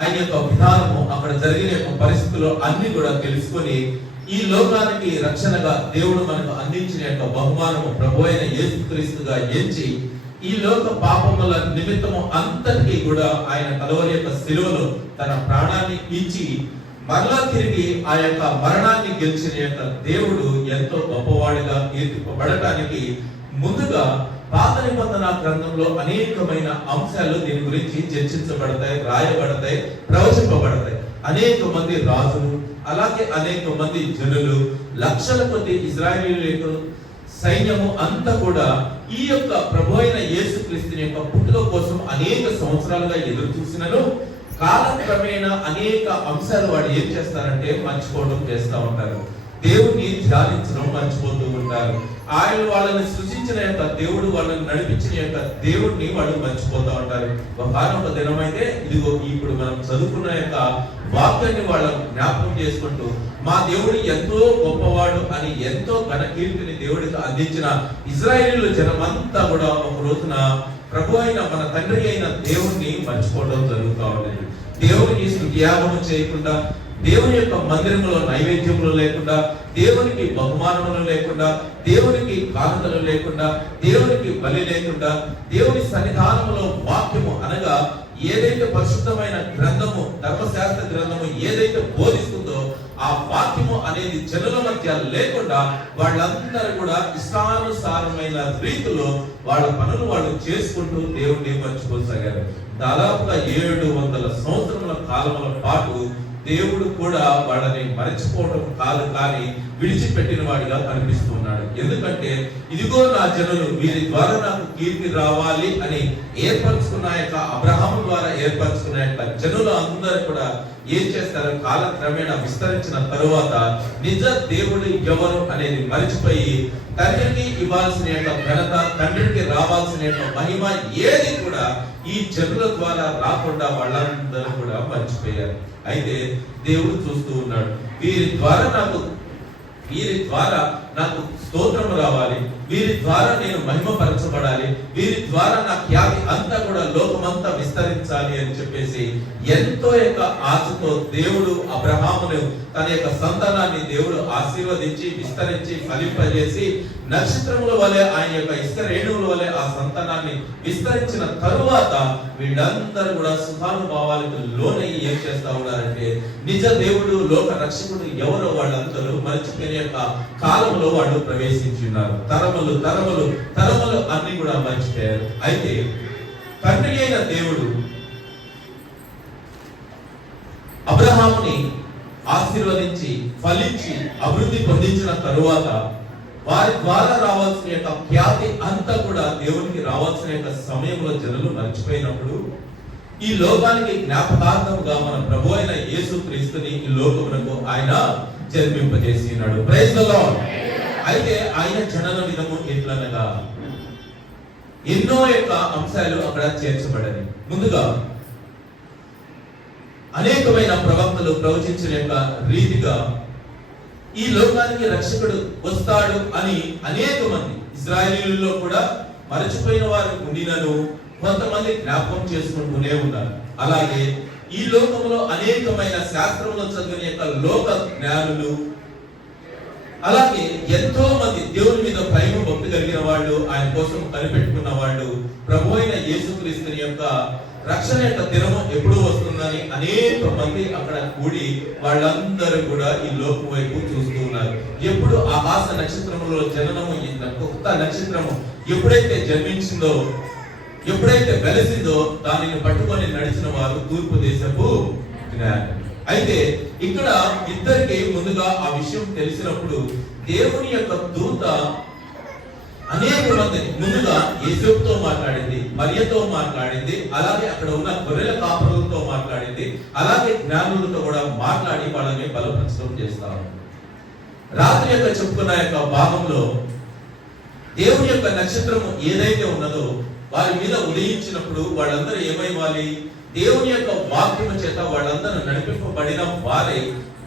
ఆయన యొక్క విధానము, అక్కడ జరిగిన యొక్క పరిస్థితులు అన్ని కూడా తెలుసుకొని ఈ లోకానికి రక్షణగా దేవుడు మనకు అందించిన యొక్క బహుమానము ప్రభు అయిన యేసుక్రీస్తుగా ఎంచి ఈ లోక పాపముల నిమిత్తము అంతటికీ కూడా ఆయన కలువరి యొక్క శిలువలో తన ప్రాణాన్ని ఇచ్చి మరలా తిరిగి ఆ యొక్క మరణాన్ని గెలిచిన యొక్క దేవుడు ఎంతో గొప్పవాడిగా కీర్తింపబడటానికి ముందుగా పాత నిబంధన గ్రంథంలో అనేకమైన అంశాలు దీని గురించి చర్చించబడతాయి, రాయబడతాయి, ప్రవచింపబడతాయి. అనేక మంది రాజులు, అలాగే అనేక మంది జనులు, లక్షల కొద్ది ఇశ్రాయేలీయుల సైన్యము అంతా కూడా ఈ యొక్క ప్రభు అయిన యేసుక్రీస్తుని యొక్క పుట్టుక కోసం అనేక సంవత్సరాలుగా ఎదురు చూసినను కాలక్రమేణా అనేక అంశాలు వాడు ఏం చేస్తారంటే మర్చిపోవడం చేస్తూ ఉంటారు. దేవుణ్ణి ధ్యానించడం మర్చిపోతూ ఉంటారు. ఆయన వాళ్ళని సృష్టించిన యొక్క దేవుడు, వాళ్ళని నడిపించిన యొక్క దేవుడిని వాళ్ళు మర్చిపోతూ ఉంటారు. ఒక దినమైతే ఇదిగో ఇప్పుడు మనం చదువుకున్న యొక్క వాక్యాన్ని వాళ్ళ జ్ఞాపకం చేసుకుంటూ మా దేవుడు ఎంతో గొప్పవాడు అని ఎంతో ఘన కీర్తిని దేవుడికి అందించిన ఇశ్రాయేలు జనమంతా కూడా ఒక రోజున ప్రభు అయిన మన తండ్రి అయిన దేవుణ్ణి మర్చిపోవడం జరుగుతూ ఉండేది. దేవునికి స్తుతియాగము చేయకుండా, దేవుని యొక్క మందిరంలో నైవేద్యములు లేకుండా, దేవునికి బహుమానములు లేకుండా, దేవునికి కానుకలు లేకుండా, దేవునికి బలి లేకుండా, దేవుని సన్నిధానములో వాక్యము అనగా ఏదైతే పరిశుద్ధమైన గ్రంథము, ధర్మశాస్త్ర గ్రంథము ఏదైతే బోధిస్తుందో ఆ వాక్యము అనేది జనుల మధ్య లేకుండా వాళ్ళందరూ కూడా ఇష్టానుసారమైన రీతిలో వాళ్ళ పనులు వాళ్ళు చేసుకుంటూ దేవుడిని మర్చిపోసాగారు. దాదాపుగా 700 సంవత్సరముల కాలముల పాటు దేవుడు కూడా వాళ్ళని మరచిపోవడం కాదు, కానీ విడిచిపెట్టిన వాడిగా కనిపిస్తున్నాడు. ఎందుకంటే ఇదిగో నా జనులు, వీరి ద్వారా నాకు కీర్తి రావాలి అని ఏర్పరచుకున్న యొక్క అబ్రహాము ద్వారా ఏర్పరచుకున్న యొక్క జనులు అందరూ కూడా ఏం చేస్తారు, కాలక్రమేణా విస్తరించిన తరువాత నిజ దేవుడు ఎవరు అనేది మరిచిపోయి తండ్రికి ఇవ్వాల్సిన యొక్క ఘనత, తండ్రికి రావాల్సిన యొక్క మహిమ ఏది కూడా ఈ జనుల ద్వారా రాకుండా వాళ్ళందరూ కూడా మర్చిపోయారు. అయితే దేవుడు చూస్తూ ఉన్నాడు, వీరి ద్వారా నాకు స్తోత్రం రావాలి, వీరి ద్వారా నేను మహిమపరచబడాలి, వీరి ద్వారా నా ఖ్యాతి అంతా కూడా లోకమంతా విస్తరించాలి అని చెప్పేసి ఎంతో యొక్క ఆశతో దేవుడు అబ్రహామును తన యొక్క సంతానాన్ని దేవుడు ఆశీర్వదించి విస్తరించి ఫలింపజేసి నక్షత్రముల వలె ఆయన యొక్క ఇసుక రేణువుల వలె ఆ సంతానాన్ని విస్తరించిన తరువాత వీళ్ళందరూ కూడా సుఖానుభావాలకు లోనయ్యి ఏం చేస్తా ఉన్నారంటే నిజ దేవుడు లోక రక్షకుడు ఎవరో వాళ్ళందరూ మర్చిపోయిన యొక్క కాలంలో వాళ్ళు ప్రవేశించి ఉన్నారు. తరములు తరములు తరములు అన్ని కూడా మర్చిపోయారు. అయితే తండ్రి అయిన దేవుడు అబ్రహాముని ఆశీర్వదించి ఫలించి అభివృద్ధి పొందించిన తరువాత వారి ద్వారా రావాల్సిన యొక్క ఖ్యాతి అంతా కూడా దేవునికి రావాల్సిన యొక్క సమయంలో జనులు మర్చిపోయినప్పుడు ఈ లోకానికి జ్ఞాపకార్థముగా మన ప్రభు అయిన యేసుక్రీస్తుని ఈ లోకమునకు ఆయన జన్మింపజేసినాడు. Praise the Lord. అయితే ఆయన జనన విధము ఎట్లనగా ఎన్నో యొక్క అంశాలు అక్కడ చేర్చబడని. ముందుగా అనేకమైన ప్రవక్తలు ప్రవచించిన యొక్క రీతిగా ఈ లోకానికి రక్షకుడు వస్తాడు అని అనేక మంది ఇశ్రాయేలీయుల్లో కూడా మరచిపోయిన వారు ఉండినను కొంతమంది జ్ఞాపకం చేసుకుంటూనే ఉన్నారు. అలాగే ఈ లోకంలో అనేకమైన శాస్త్రంలో చదివిన యొక్క లోక జ్ఞానులు, అలాగే ఎంతో మంది దేవుని మీద ప్రేమ భక్తి కలిగిన వాళ్ళు, ఆయన కోసం కనిపెట్టుకున్న వాళ్ళు ప్రభు అయిన యేసుక్రీస్తుని యొక్క రక్షణ యొక్క దినము ఎప్పుడు వస్తుందని అనేక మంది అక్కడ కూడి వాళ్ళందరూ కూడా ఈ లోకం వైపు చూస్తూ ఉన్నారు. ఎప్పుడు ఆకాశ నక్షత్రములో జననము, కొత్త నక్షత్రము ఎప్పుడైతే జన్మించిందో, ఎప్పుడైతే వెలసిందో దానిని పట్టుకొని నడిచిన వారు తూర్పు దేశపు జ్ఞాని. అయితే ఇక్కడ ఇద్దరికి ముందుగా ఆ విషయం తెలిసినప్పుడు దేవుని యొక్క దూత అనేక మందిని ముందుగా యేసేపుతో మాట్లాడింది, మరియతో మాట్లాడింది, అలాగే అక్కడ ఉన్న గొర్రెల కాపరులతో మాట్లాడింది, అలాగే జ్ఞానులతో కూడా మాట్లాడి వాళ్ళని బలపరచడం చేస్తారు. రాత్రి యొక్క చెప్పుకున్న యొక్క భాగంలో దేవుని యొక్క నక్షత్రము ఏదైతే ఉన్నదో వారి మీద ఉదయించినప్పుడు వాళ్ళందరూ ఏమైవాలి, దేవుని యొక్క వాక్యము చేత వాళ్ళందరూ నడిపింపబడిన వారై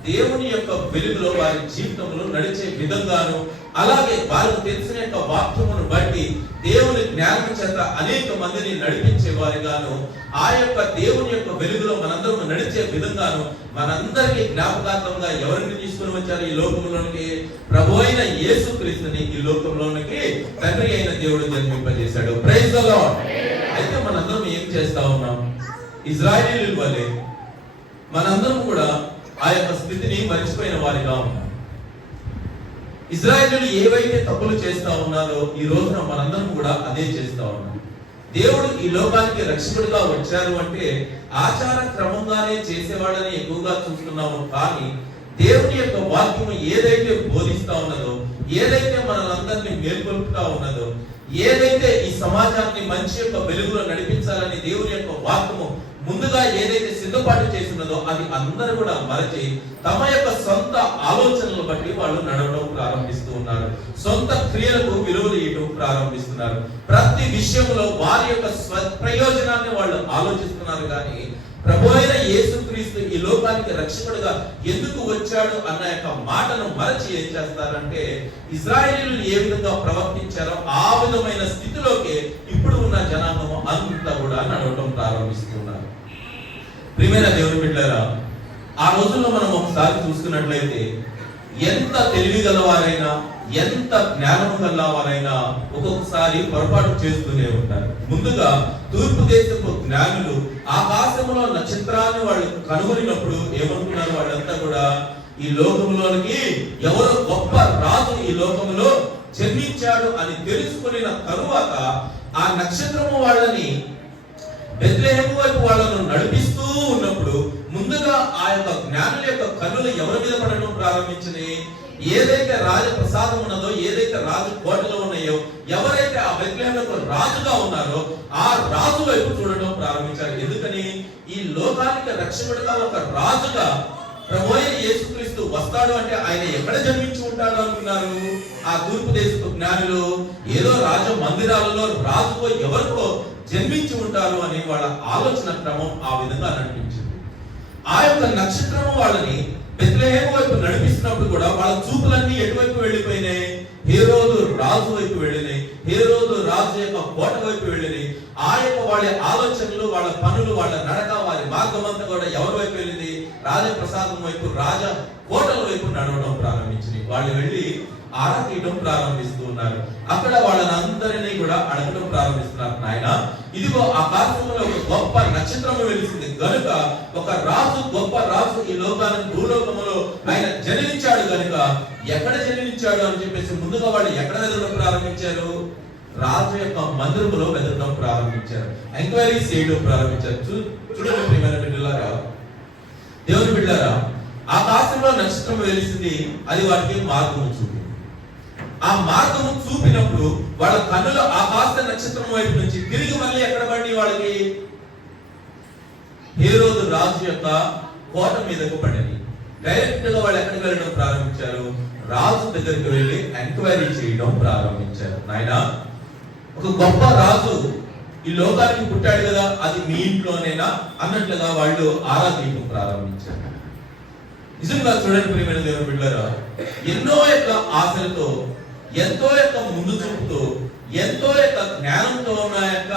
దేవుని యొక్క వెలుగులో వారి జీవితంలో నడిచే విధంగాను అలాగే వారికి తెలిసిన యొక్క వాక్యమును బట్టి దేవుని జ్ఞానం చేత అనేక మందిని నడిపించే వారిగాను, ఆ యొక్క దేవుని యొక్క వెలుగులో మనందరం నడిచే విధంగాను మనందరికీ జ్ఞాపకార్థంగా ఎవరిని తీసుకుని వచ్చారు ఈ లోకంలోనికి? ప్రభు అయిన యేసుక్రీస్తుని ఈ లోకంలోనికి తండ్రి అయిన దేవుడు జన్మింపజేశాడు. Praise the Lord. అయితే మనందరం ఏం చేస్తా ఉన్నాం? ఇజ్రాయేలీయుల వలె మనందరం కూడా ఆ యొక్క స్థితిని మర్చిపోయిన వారిగా ఉన్నాం. ఇజ్రాయేలీయులు ఏవైతే తప్పులు చేస్తా ఉన్నారో ఈ రోజున మనందరం కూడా అదే చేస్తా ఉన్నాం. దేవుడు ఈ లోకానికి రక్షకుడిగా వచ్చారు అంటే ఆచార క్రమంగానే చేసేవాళ్ళని ఎక్కువగా చూస్తున్నాము. కానీ దేవుని యొక్క వాక్యము ఏదైతే బోధిస్తా ఉన్నదో, ఏదైతే మనలందరినీ మేల్కొల్పుతా ఉన్నదో, ఏదైతే ఈ సమాజాన్ని మంచి యొక్క వెలుగులో నడిపించాలని దేవుని యొక్క వాక్యము ముందుగా ఏదైతే సిద్ధపాటు చేస్తున్నదో అది అందరూ కూడా మరచి తమ యొక్క సొంత ఆలోచనలు బట్టి వాళ్ళు నడవడం ప్రారంభిస్తూ ఉన్నారు. సొంత క్రియలకు విలువలు ఇవ్వడం ప్రారంభిస్తున్నారు. ప్రతి విషయంలో వారి యొక్క ప్రయోజనాన్ని వాళ్ళు ఆలోచిస్తున్నారు. కానీ ప్రభు అయిన యేసుక్రీస్తు ఈ లోకానికి రక్షకుడిగా ఎందుకు వచ్చాడు అన్న యొక్క మాటను మరచి ఏం చేస్తారంటే, ఇశ్రాయేలీయులు ఏ విధంగా ప్రవర్తించారో ఆ విధమైన స్థితిలోకి ఇప్పుడు ఉన్న జనాంగము అంతా కూడా నడవడం ప్రారంభిస్తున్నారు. ప్రియమైన దేవుని బిడ్డలారా, ఆ రోజుల్లో మనం ఒకసారి చూసుకున్నట్లయితే ఎంత తెలివి గలవారైనా, ఎంత జ్ఞానము గలవారైనా ఒక్కొక్కసారి పొరపాటు చేస్తూనే ఉంటారు. ముందుగా తూర్పు దేశపు జ్ఞానులు ఆకాశంలో నక్షత్రాన్ని వాళ్ళు కనుగొనినప్పుడు ఏమనుకున్నారు? వాళ్ళంతా కూడా ఈ లోకంలోనికి ఎవరో గొప్ప రాజు ఈ లోకంలో జన్మించాడు అని తెలుసుకున్న తరువాత ఆ నక్షత్రము వాళ్ళని బెత్లెహేము వైపు వాళ్ళను నడిపిస్తూ ఉన్నప్పుడు ముందుగా ఆ యొక్క జ్ఞానుల యొక్క కన్నులు ఎవరి మీద పడడం ప్రారంభించినాయి? ఏదైతే రాజప్రసాదం ఉన్నదో, ఏదైతే రాజు కోటలో ఉన్నాయో, ఎవరైతే ఆ బెత్లెహేముకు రాజుగా ఉన్నారో ఆ రాజు వైపు చూడడం ప్రారంభించారు. ఎందుకని? ఈ లోకానికి రక్షకుడిగా ఒక రాజుగా ప్రభు అయిన యేసుక్రీస్తు వస్తాడు అంటే ఆయన ఎక్కడ జన్మించి ఉంటాడు అనుకున్నారు ఆ తూర్పు దేశపు జ్ఞానులు? ఏదో రాజ మందిరాలలో రాజుకో ఎవరికో జన్మించి ఉంటారు అని వాళ్ళ ఆలోచన క్రమం ఆ విధంగా నడిపించింది. ఆ యొక్క నక్షత్రము వాళ్ళని బెత్లెహేము వైపు నడిపిస్తున్నప్పుడు కూడా వాళ్ళ చూపులన్నీ ఎటువైపు వెళ్ళిపోయినాయి? హేరోదు రాజు వైపు వెళ్ళినాయి. హేరోదు రాజు యొక్క కోట వైపు వెళ్ళినాయి. ఆ యొక్క వాళ్ళ ఆలోచనలు, వాళ్ళ పనులు, వాళ్ళ నడక, వారి మార్గం అంతా కూడా ఎవరి వైపు వెళ్ళింది? రాజప్రసాదం వైపు, రాజ కోటల వైపు నడవడం ప్రారంభించింది. వాళ్ళు వెళ్ళి ఆరా తీయడం ప్రారంభిస్తూ ఉన్నారు. అక్కడ వాళ్ళని అందరినీ కూడా అడగడం ప్రారంభిస్తున్నారు. నాయన, ఇదిగో ఆకాశంలో ఒక గొప్ప నక్షత్రము వెలిసింది గనుక ఒక రాజు, గొప్ప రాజు ఈ లోకానికి భూలోకములో ఆయన జన్మించాడు గనుక ఎక్కడ జన్మించాడు అని చెప్పేసి ముందుగా వాళ్ళు ఎక్కడ వెతకడం ప్రారంభించారు? రాజు యొక్క మందిరములో వెతకడం ప్రారంభించారు. ఎంక్వైరీ చేయడం ప్రారంభించారు. చూడండి ప్రియమైన బిడ్డలారా, దేవుని బిడ్డలారా, ఆకాశంలో నక్షత్రం వెలిసింది. అది వారికి మార్గము చూపింది. ఆ మార్గము చూపినప్పుడు వాళ్ళ కన్నులు ఆకాశ నక్షత్రం వైపు నుంచి తిరిగి మళ్ళీ ఎక్కడ పడి వాళ్ళకి? హేరోదు రాజు యొక్క కోట మీదకు పడింది. డైరెక్ట్ గా వాళ్ళు ఎక్కడికి వెళ్ళడం ప్రారంభించారు? రాజు దగ్గరికి వెళ్ళి ఎంక్వైరీ చేయడం ప్రారంభించారు. నాయన, ఒక గొప్ప రాజు ఈ లోకానికి పుట్టాడు కదా, అది మీ ఇంట్లోనేనా అన్నట్లుగా వాళ్ళు ఆరాధించడం ప్రారంభించారు. నిజంగా చూడండి ప్రియమైన దేవుని బిడ్డలారా, ఎన్నో యొక్క ఆశలతో, ఎంతో యొక్క ముందు చూపుతో, ఎంతో యొక్క జ్ఞానంతో ఉన్న యొక్క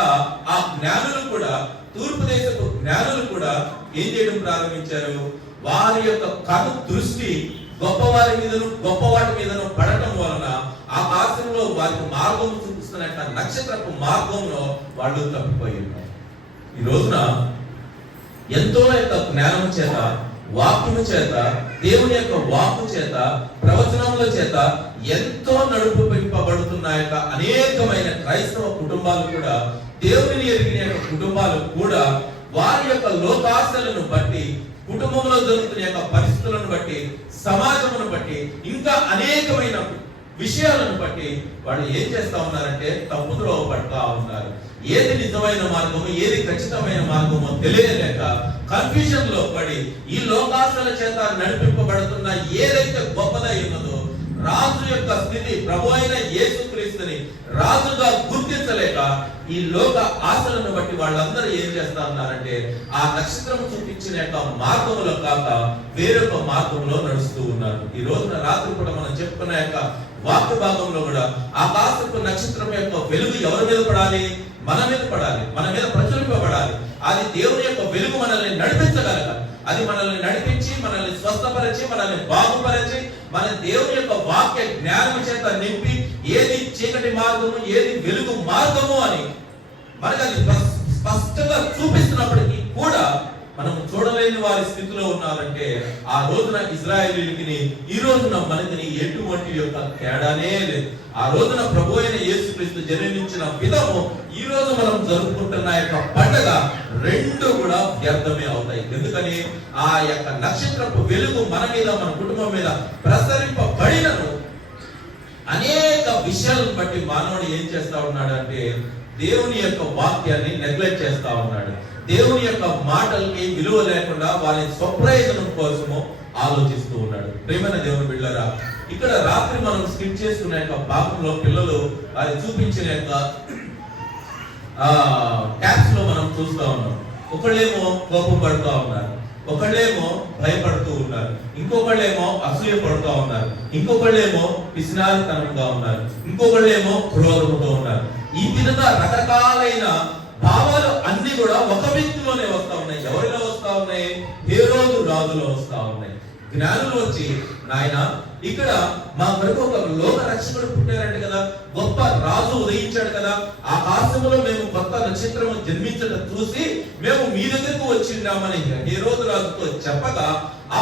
ఆ జ్ఞానులు కూడా, తూర్పు దేశపు జ్ఞానులు కూడా ఏం చేయడం ప్రారంభించారు? వారి యొక్క కను దృష్టి గొప్పవారి మీదను, గొప్ప వాటి మీదను పడటం వలన ఆకాశంలో వారికి మార్గం చూపిస్తున్న నక్షత్రపు మార్గంలో వాళ్ళు తప్పిపోయి ఉన్నారు. ఈ రోజున ఎంతో యొక్క జ్ఞానం చేత, వాక్యము చేత, దేవుని యొక్క వాక్కు చేత, ప్రవచనముల చేత ఎంతో నడుపుబడుతున్న యొక్క అనేకమైన క్రైస్తవ కుటుంబాలు కూడా, దేవుని ఎరిగిన యొక్క కుటుంబాలు కూడా వారి యొక్క లోకాశలను బట్టి, కుటుంబంలో జరుగుతున్న యొక్క పరిస్థితులను బట్టి, సమాజమును బట్టి, ఇంకా అనేకమైన విషయాలను బట్టి వాళ్ళు ఏం చేస్తా ఉన్నారంటే తప్పులో పడతా ఉన్నారు. ఏది నిజమైన మార్గము, ఏది ఖచ్చితమైన మార్గమో తెలియలేక కన్ఫ్యూజన్ లో పడి ఈ లోకాశల చేత నడిపింపబడుతున్న ఏదైతే గొప్పదై ఉన్నదో రాజు యొక్క స్థితి, ప్రభు అయిన యేసుక్రీస్తుని రాజుగా గుర్తించలేక ఈ లోక ఆశలను బట్టి వాళ్ళందరూ ఏం చేస్తా ఉన్నారంటే ఆ నక్షత్రం చూపించిన యొక్క మార్గంలో కాక వేరొక మార్గంలో నడుస్తూ ఉన్నారు. ఈ రోజున రాత్రి కూడా మనం చెప్పుకున్న యొక్క వాక్య భాగంలో కూడా ఆకాశపు నక్షత్రం యొక్క వెలుగు ఎవరి మీద పడాలి? మన మీద పడాలి, మన మీద ప్రచురింపబడాలి. అది దేవుని యొక్క వెలుగు మనల్ని నడిపించగలగాలి. అది మనల్ని నడిపించి, మనల్ని స్వస్థపరిచి, మనల్ని బాగుపరిచి, మన దేవుని యొక్క వాక్య జ్ఞానం చేత నింపి ఏది చీకటి మార్గము, ఏది వెలుగు మార్గము అని మనకు అది స్పష్టంగా చూపిస్తున్నప్పటికీ కూడా మనం చూడలేని వారి స్థితిలో ఉన్నారంటే ఆ రోజున ఇశ్రాయేలీయులకి ఈ రోజున మనకి ఎటువంటి యొక్క తేడానే లేదు. ఆ రోజున ప్రభు అయిన యేసుక్రీస్తు జన్మించిన విధము ఈ రోజు మనం జరుపుకుంటున్న యొక్క పండగ రెండు కూడా వ్యర్థమే అవుతాయి. ఎందుకని ఆ యొక్క నక్షత్రపు వెలుగు మన మీద, మన కుటుంబం మీద ప్రసరింపబడినను అనేక విషయాలను బట్టి మానవుడు ఏం చేస్తా ఉన్నాడు అంటే దేవుని యొక్క వాక్యాన్ని నెగ్లెక్ట్ చేస్తా ఉన్నాడు. దేవుని యొక్క మాటలకి విలువ లేకుండా వారి స్వప్రయోజనం కోసము ఆలోచిస్తూ ఉన్నాడు. ప్రేమైన దేవుని బిడ్డలారా, ఇక్కడ రాత్రి మనం స్కిప్ చేసుకున్న యొక్క భాగంలో పిల్లలు అది చూపించిన యొక్క ట్యాక్స్ లో మనం చూస్తా ఉన్నాం. ఒకళ్ళేమో కోపం పడుతూ ఉన్నారు, ఒకళ్ళేమో భయపడుతూ ఉన్నారు, ఇంకొకళ్ళేమో అసూయ పడుతూ ఉన్నారు, ఇంకొకళ్ళేమో పిసినారితనంగా ఉన్నారు, ఇంకొకళ్ళేమో క్రోధంతో ఉన్నారు. ఈ విధంగా రకరకాలైన భావాలు అన్ని కూడా ఒక వ్యక్తిలోనే వస్తా ఉన్నాయి. ఎవరిలో వస్తా ఉన్నాయి? హేరోదు రాజులో వస్తా ఉన్నాయి. జ్ఞానులు వచ్చి, నాయన ఇక్కడ మా కొరకు ఒక లోక రక్షకుడు పుట్టారంట కదా, గొప్ప రాజు ఉదయించాడు కదా, ఆకాశంలో మేము కొత్త నక్షత్రము జన్మించడం చూసి మేము మీ దగ్గరకు వచ్చిన్నామని హేరోదు రాజుతో చెప్పగా,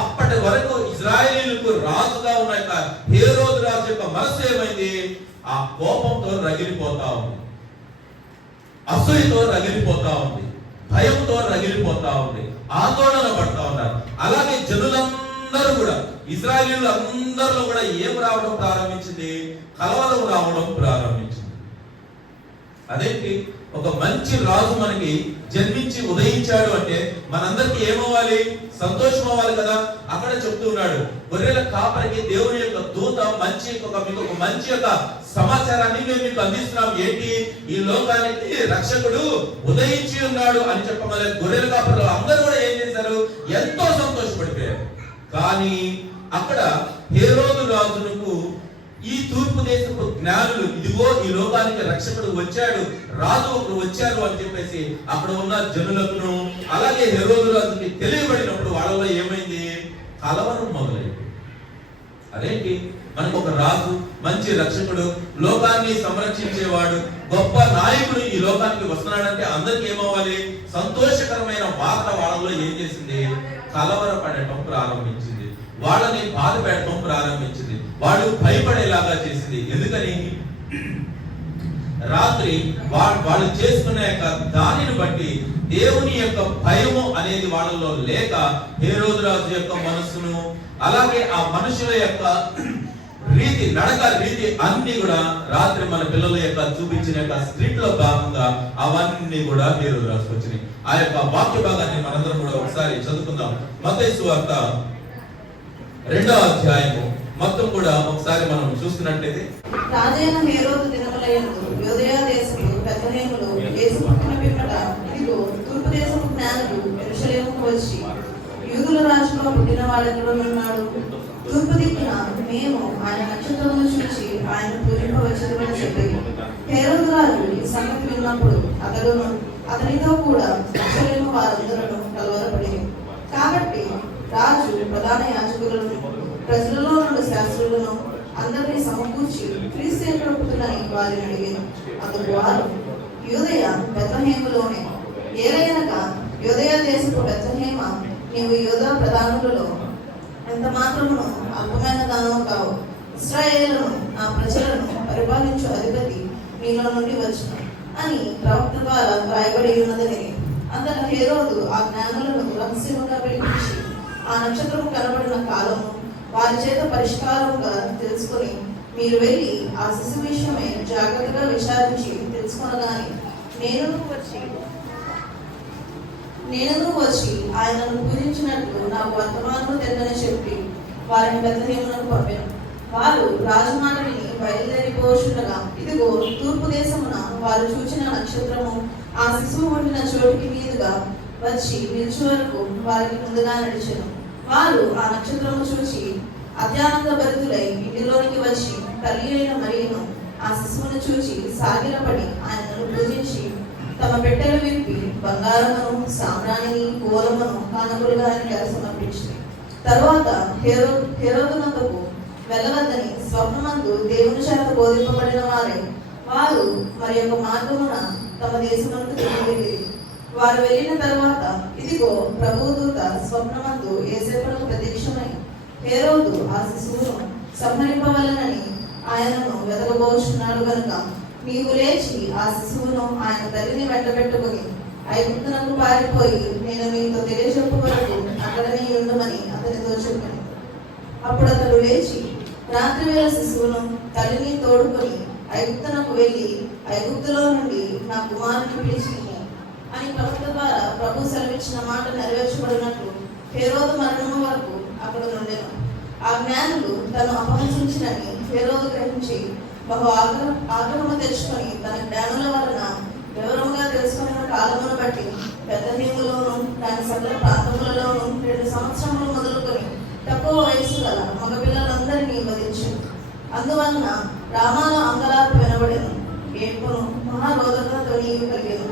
అప్పటి వరకు ఇశ్రాయేలీయులకు రాజుగా ఉన్న యొక్క హేరోదు రాజు యొక్క మనసు ఏమైంది? ఆ కోపంతో రగిలిపోతా ఉంది, అసూయతో రగిలిపోతా ఉంది, భయంతో రగిలిపోతా ఉంది, ఆందోళన పడతా ఉన్నారు. అలాగే జనులందరూ కూడా, ఇశ్రాయేలీయులు అందరిలో కూడా ఏం రావడం ప్రారంభించింది? కలవరం రావడం ప్రారంభించింది. అదేంటి? ఒక మంచి రాజు మనకి జన్మించి ఉదయించాడు అంటే మనందరికి ఏమవ్వాలి? సంతోషం అవ్వాలి కదా. అక్కడ చెప్తూ ఉన్నాడు, గొర్రెల కాపరికి దేవుని యొక్క దూత మీకు ఒక మంచి యొక్క సమాచారాన్ని మేము మీకు అందిస్తున్నాం. ఏంటి? ఈ లోకానికి రక్షకుడు ఉదయించి ఉన్నాడు అని చెప్పమని గొర్రెల కాపరులు అందరూ కూడా ఏం చేశారు? ఎంతో సంతోషపడిపోయారు. కానీ అక్కడ హేరోదు రాజునకు ఈ తూర్పు దేశపు జ్ఞానులు, ఇదిగో ఈ లోకానికి రక్షకుడు వచ్చాడు, రాజు ఒకరు వచ్చారు అని చెప్పేసి అక్కడ ఉన్న జనులకు అలాగే హేరోదు రాజుకి తెలియబడినప్పుడు వాళ్ళలో ఏమైంది? కలవరం మొదలైంది. అదేంటి? మనకు ఒక రాజు, మంచి రక్షకుడు, లోకాన్ని సంరక్షించేవాడు, గొప్ప నాయకుడు ఈ లోకానికి వస్తున్నాడంటే అందరికి ఏమవ్వాలి? సంతోషకరమైన వార్త వాళ్ళలో ఏం చేసింది? కలవరపడటం ప్రారంభించింది, వాళ్ళని బాధ పెట్టడం ప్రారంభించింది, వాళ్ళు భయపడేలాగా చేసింది. ఎందుకని? రాత్రి వాళ్ళు చేసుకున్న యొక్క దానిని బట్టి దేవుని యొక్క భయము అనేది వాళ్ళలో లేక హేరోదు రాజు యొక్క మనస్సును, అలాగే ఆ మనుషుల యొక్క రీతి, నడక రీతి అన్ని కూడా రాత్రి మన పిల్లల యొక్క చూపించిన యొక్క స్క్రిప్ట్ లో భాగంగా అవన్నీ కూడా హేరోదు రాజుకు వచ్చినాయి. ఆ యొక్క వాక్య భాగాన్ని మనందరం కూడా ఒకసారి చదువుకుందాం. మత్తయి సువార్త 2వ అధ్యాయము మొత్తం కూడా ఒకసారి మనం చూస్తున్నట్లయితే, రాజైన హేరోదు దినములయందు యూదయ దేశము బెత్లెహేములో యేసు పుట్టిన పిమ్మట ఇదిగో తూర్పు దేశపు జ్ఞానులు యెరూషలేముకు వచ్చి, యూదుల రాజుగా పుట్టిన వాడెక్కడో ఉన్నాడు, తూర్పు దిక్కున మేము ఆయన నక్షత్రమును చూసి ఆయన పూజింపవచ్చుదని చెప్పి. హేరోదు రాజు ఈ సంగతి విన్నప్పుడు అతడును అతనితో కూడా యెరూషలేము వారందరూ కలవరపడి, కాబట్టి రాజు ప్రధాన యాజకులను, ప్రజలలో నుండి శాస్త్రులను అందరినీ సమకూర్చి క్రీస్తు ఎక్కడ పుట్టినని వారిని అడిగాను. అందుకు వారు, యూదయ బెత్లెహేములోనే. ఏలయనగా యూదయ దేశపు బెత్లెహేమ, నీవు యూదా ప్రధానులలో ఎంత మాత్రమును అల్పమైన దానము కావు. ఇశ్రాయేలును, నా ప్రజలను పరిపాలించు అధిపతి నీలో నుండి వచ్చును అని ప్రవక్త ద్వారా రాయబడి ఉన్నదని. అంతటా హేరోదు ఆ జ్ఞానులను రహస్యముగా పిలిపించి ఆ నక్షత్రము కనబడిన కాలము వారి చేత పరిష్కారముగా తెలుసుకొని, మీరు వెళ్ళి ఆ శిశు విషయమై జాగ్రత్తగా విచారించి తెలుసుకొనగాని నేనును వచ్చి ఆయనను పూజించినట్లు నాకు వర్తమానము తెందని చెప్పి వారిని బెత్లెహేమునకు పంపాను. వారు రాజమాట విని బయలుదేరిపోచుండగా ఇదిగో తూర్పు దేశమున వారు చూచిన నక్షత్రము ఆ శిశువు ఉండిన చోటికి మీదుగా వచ్చి నిలిచే వరకు వారికి ముందుగా నడిచెను. వారు ఆ నక్షత్రము చూసి అత్యానంద భరితులై ఇంటిలోనికి వచ్చి తల్లి అయిన మరియను ఆ శిశువును చూచి సాగిలపడి ఆయనను పూజించి తమ పెట్టెలు విప్పి బంగారమును సామ్రాణిని పూలమును కానుకలుగా ఆయనకి సమర్పించింది. తరువాత హేరోదునకు వెళ్ళవద్దని స్వప్నమందు దేవుని చేత బోధింపబడిన వారు మరి యొక్క మార్గమున తమ దేశమందు తిరిగి వారు వెళ్ళిన తరువాత ఇదిగో ప్రభుదూత స్వప్నమందు యోసేపునకు ప్రత్యక్షమై హేరోదు ఆ శిశువును సంహరింపవలనని ఆయనను వెతకబోచున్నాడు గనుక నీవు లేచి ఆ శిశువును ఆయన తల్లిని వెంటబెట్టుకుని ఐగుప్తునకు పారిపోయి నేను మీతో తెలియజెప్పు వరకు అక్కడనే ఉండమని అతనితో చెప్పాను. అప్పుడు అతడు లేచి రాత్రి వేళ శిశువును తల్లిని తోడుకొని ఐగుప్తునకు వెళ్ళి ఐగుప్తులో నుండి నా కుమారుని పిలిచి అని ప్రవక్త ద్వారా ప్రభు సెలవిచ్చిన మాట నెరవేర్చబడినట్లు హేరోదు మరణము వరకు అక్కడ నుండెను. ఆ జ్ఞానులు తను అపహసించినని హేరోదు గ్రహించి బహు ఆగ్రహము తెచ్చుకొని తన జ్ఞానుల వలన వివరముగా తెలుసుకున్న కాలమును బట్టి బెత్లెహేములోను దాని సకల ప్రాంతములలోను 2 సంవత్సరములు మొదలుకొని తక్కువ వయసు గల మగపిల్లలందరినీ వధించింది. అందువలన రామాలో అంగలార్పు వినబడెను, ఏడ్పును మహారోదక ధ్వనియు కలిగెను.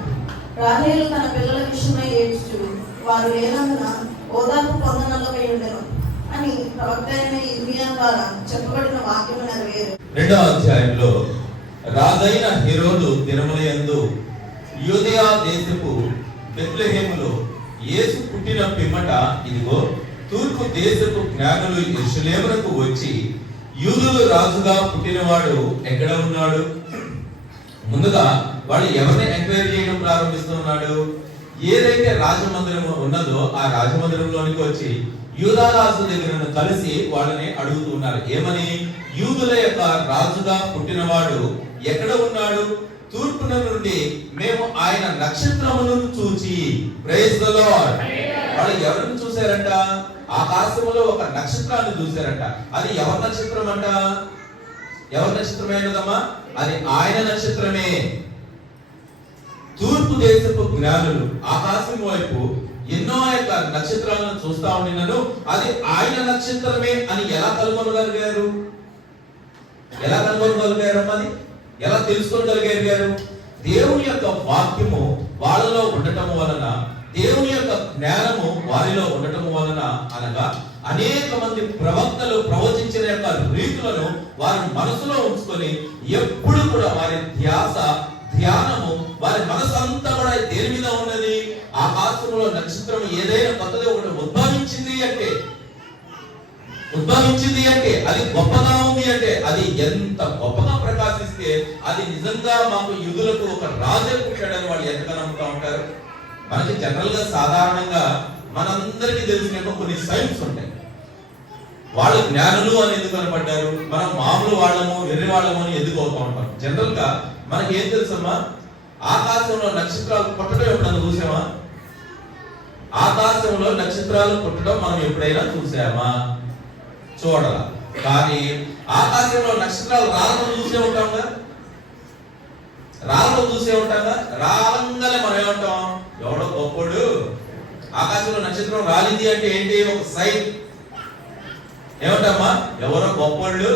రాహేలు తన పిల్లల విషయమై ఏడ్చుచు వారు లేనందున ఓదార్పు పొందనలకై ఉండెను అని ప్రవక్త అయిన ఇర్మియా ద్వారా చెప్పబడిన వాక్యము నెరవేరు. 2వ అధ్యాయంలో రాజైన హేరోదు దినములయందు యూదయా దేశపు బెత్లెహేములో యేసు పుట్టిన పిమ్మట ఇదిగో తూర్పు దేశపు జ్ఞానులు యెరూషలేమునకు వచ్చి యూదుల రాజుగా పుట్టినవాడు ఎక్కడ ఉన్నాడు? ముందుగా వాళ్ళు ఎవరిని ఎంక్వైరీ చేయడం ప్రారంభిస్తున్నాడు? ఏదైతే రాజమందిరం ఉన్నదో ఆ రాజమందిరంలోనికి వచ్చి యూదా రాజు దగ్గర కలిసి వాళ్ళని అడుగుతున్నారు. ఏమని? యూదుల యొక్క రాజుగా పుట్టినవాడు ఎక్కడ ఉన్నాడు? తూర్పున నుండి మేము ఆయన నక్షత్రమును చూచి. Praise the Lord. వాళ్ళు ఎవరిని చూశారంట? ఆకాశంలో ఒక నక్షత్రాన్ని చూశారంట. అది ఎవరి నక్షత్రం అంట? ఎవరి నక్షత్రమైనదమ్మా? అది ఆయన నక్షత్రమే. తూర్పు దేశపు జ్ఞానులు ఆకాశం వైపు ఎన్నో యొక్క నక్షత్రాలను చూస్తా ఉండినను అది ఆయన నక్షత్రమే అని ఎలా కనుగొనగలిగారు? ఎలా కనుగొనగలిగారమ్మా? అది ఎలా తెలుసుకోగలిగారు? దేవుని యొక్క వాక్యము వాళ్ళలో ఉండటం వలన, దేవుని యొక్క జ్ఞానము వారిలో ఉండటం వలన, అనగా అనేక మంది ప్రవక్తలు ప్రవచించిన యొక్క రీతులను వారి మనసులో ఉంచుకొని ఎప్పుడు కూడా వారి ధ్యానము వారి మనసు అంతా కూడా దేని మీద ఉన్నది? ఆకాశంలో నక్షత్రం ఏదైనా కొత్తది ఒకటి ఉద్భవించింది అంటే అది గొప్పగా ఉంది అంటే అది ఎంత గొప్పగా ప్రకాశిస్తే అది నిజంగా మాకు యూదులకు ఒక రాజే పుట్టాడని వాళ్ళు ఎంతగా నమ్ముతా ఉంటారు. మనకి జనరల్ గా సాధారణంగా మనందరికీ తెలిసిన కొన్ని సైన్స్ ఉంటాయి. వాళ్ళు జ్ఞానులు అని ఎందుకు కనపడ్డారు, మనం మామూలు వాళ్ళము వెర్రి వాళ్ళము అని ఎందుకు అవుతూ ఉంటాం. జనరల్ గా మనకి ఏం తెలుసమ్మా? ఆకాశంలో నక్షత్రాలు పుట్టడం ఎప్పుడైనా చూసామా? ఆకాశంలో నక్షత్రాలు పుట్టడం మనం ఎప్పుడైనా చూసామా? చూడాల. కానీ ఆకాశంలో నక్షత్రాలు రాళ్ళను చూసే ఉంటాంగా. రాలంగానే మనం ఏమంటాం? ఎవడో గొప్పడు. ఆకాశంలో నక్షత్రం రాలింది అంటే ఏంటి? ఒక సైన్. ఏమంటామా? ఎవరో గొప్పళ్ళు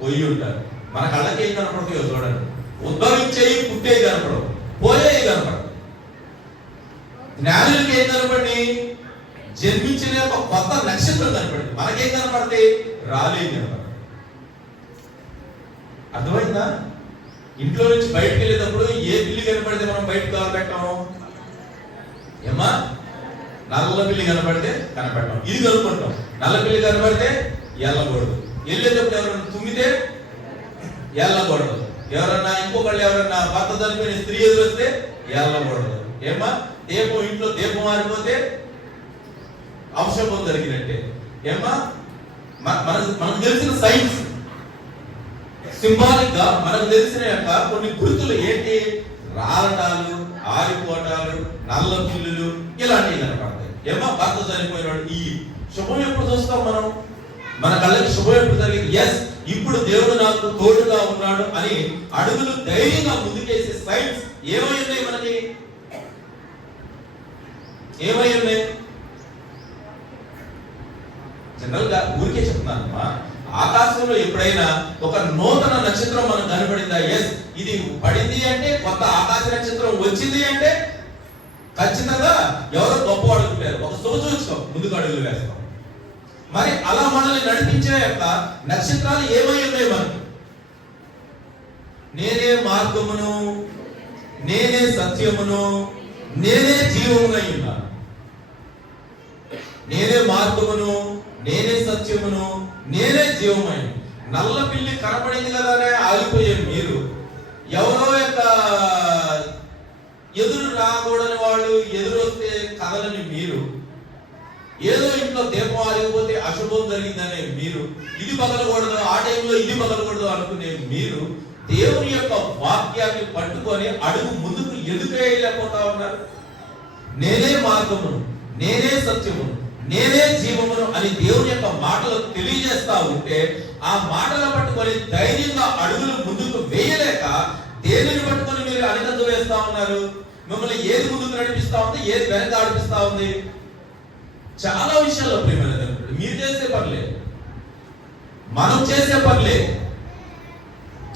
పోయి ఉంటారు. మన కళ్ళకి ఏం కనపడతాయో చూడండి. ఉద్భవించేవి పుట్టేవి కనపడవు, పోయేవి కనపడవు. జ్ఞానులకి ఏం కనపడి? జన్మించిన ఒక కొత్త నక్షత్రం కనపడింది. మనకేం కనపడతాయి? రాలేం కనపడతాయి. అర్థమైందా? ఇంట్లో నుంచి బయటకు వెళ్ళేటప్పుడు ఏ పిల్లి కనపడితే మనం బయటకు కాలు పెట్టాము? ఏమా? నల్ల పిల్లి కనపడితే కనపెట్టాం, ఇది కనుక్కుంటాం. నల్ల పిల్లి కనపడితే ఎల్లకూడదు. వెళ్ళేటప్పుడు ఎవరన్నా తుమ్మితే ఎల్లకూడదు. ఎవరన్నా ఇంకొకళ్ళు ఎవరన్నా భర్త చనిపోయిన స్త్రీ ఎదురొస్తే ఎల్లకూడదు. ఏమా? ఇంట్లో దీపం మారిపోతే అవసరం జరిగినట్టే. ఏమా? మనకు తెలిసిన సైన్స్ సింబాలిక్ గా మనకు తెలిసిన యొక్క కొన్ని గుర్తులు ఏంటి? రాలటాలు, ఆరిపోటాలు, నల్ల పిల్లులు ఇలాంటివి కనపడతాయి. ఏమో భర్త చనిపోయినాడు. ఈ శుభం ఎప్పుడు చూస్తాం మనం? మన కళ్ళకి శుభం ఎప్పుడు జరిగింది? ఎస్, ఇప్పుడు దేవుడు నాకు తోడుగా ఉన్నాడు అని అడుగులు ధైర్యంగా ముందుకేసే సైన్స్ ఏమై ఉన్నాయి? మనకి ఏమై ఉన్నాయి? జనరల్ గా ఊరికే చెప్తున్నానమ్మా. ఆకాశంలో ఎప్పుడైనా ఒక నూతన నక్షత్రం మనకు కనబడిందా? ఎస్, ఇది పడింది అంటే, కొత్త ఆకాశ నక్షత్రం వచ్చింది అంటే ఖచ్చితంగా ఎవరో గొప్ప అడుగుతారు, ఒక సూచన ముందుకు అడుగులు వేస్తాం. మరి అలా మనల్ని నడిపించే యొక్క నక్షత్రాలు ఏమై ఉన్నాయి మనకి? నేనే మార్గమును, నేనే సత్యమును, నేనే జీవమునై ఉన్నాను. నేనే మార్గమును, నేనే సత్యమును, నేనే జీవమై. నల్ల పిల్లి కనపడింది కదానే ఆగిపోయే మీరు, ఎవరో యొక్క ఎదురు రాకూడని వాళ్ళు ఎదురొస్తే కదలని మీరు, ఏదో ఇంట్లో దీపం ఆగిపోతే అశుభం జరిగిందనే మీరు, ఇది పగలకూడదు, ఆ టైంలో ఇది పగలకూడదు అనుకునే మీరు దేవుని యొక్క వాక్యాన్ని పట్టుకొని అడుగు ముందుకు ఎందుకు వేయలేకపోతా ఉన్నారు? నేనే మార్గమును, నేనే సత్యమును, నేనే జీవమును అని దేవుని యొక్క మాటలు తెలియజేస్తా ఉంటే, ఆ మాటలు పట్టుకొని ధైర్యంగా అడుగులు ముందుకు వేయలేక దేనిని పట్టుకొని మీరు అణిగంతు వేస్తా ఉన్నారు? మిమ్మల్ని ఏది ముందుకు నడిపిస్తా ఉంది, ఏది వెనక నడిపిస్తా ఉంది? చాలా విషయాల్లో ప్రియమైన మీరు చేసే పనిలే, మనం చేసే పనిలే.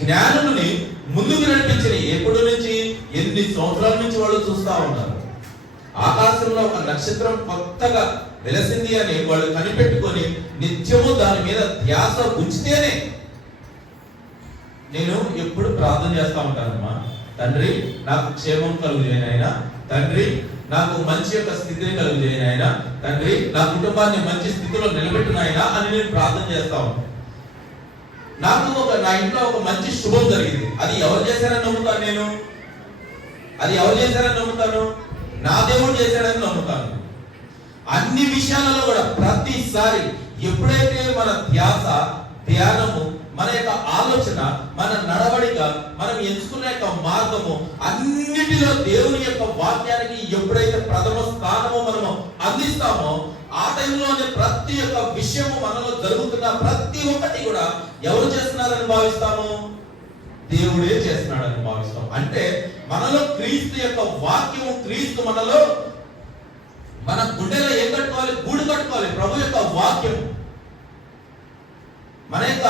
జ్ఞానుని ముందుకు నడిపించిన ఎప్పటి నుంచి, ఎన్ని సంవత్సరాల నుంచి వాళ్ళు చూస్తా ఉన్నారు. ఆకాశంలో ఒక నక్షత్రం కొత్తగా వెలసింది అని వాళ్ళు కనిపెట్టుకొని నిత్యము దాని మీద ధ్యాస ఉంచితేనే. నేను ఎప్పుడు ప్రార్థన చేస్తా ఉంటానమ్మా, తండ్రి నాకు క్షేమం కలుగుజేయను ఆయన, తండ్రి నాకు మంచి యొక్క స్థితిని కలుగుజేయను ఆయన, తండ్రి నా కుటుంబాన్ని మంచి స్థితిలో నిలబెట్టును ఆయన అని నేను ప్రార్థన చేస్తా ఉంటాను. నాకు నా ఇంట్లో ఒక మంచి శుభం జరిగింది, అది ఎవరు చేశారని నమ్ముతాను నేను? అది ఎవరు చేశారని నమ్ముతాను? నా దేవుడు చేశాడని నమ్ముతాను. అన్ని విషయాలలో కూడా ప్రతిసారి ఎప్పుడైతే మన ధ్యాస, ధ్యానము, మన యొక్క ఆలోచన, మన నడవడిక, మనం ఎంచుకున్న యొక్క మార్గము అన్నిటిలో దేవుని యొక్క వాక్యానికి ఎప్పుడైతే ప్రథమ స్థానము మనము అందిస్తామో, ఆ టైంలోనే ప్రతి ఒక్క విషయము మనలో జరుగుతున్న ప్రతి ఒక్కటి కూడా ఎవరు చేస్తున్నారని భావిస్తాము? దేవుడే చేస్తున్నాడని భావిస్తాం. అంటే మనలో క్రీస్తు యొక్క వాక్యము, క్రీస్తు మనలో, మన గుండెలో ఏం కట్టుకోవాలి? గూడు కట్టుకోవాలి ప్రభు యొక్క వాక్యం. మన యొక్క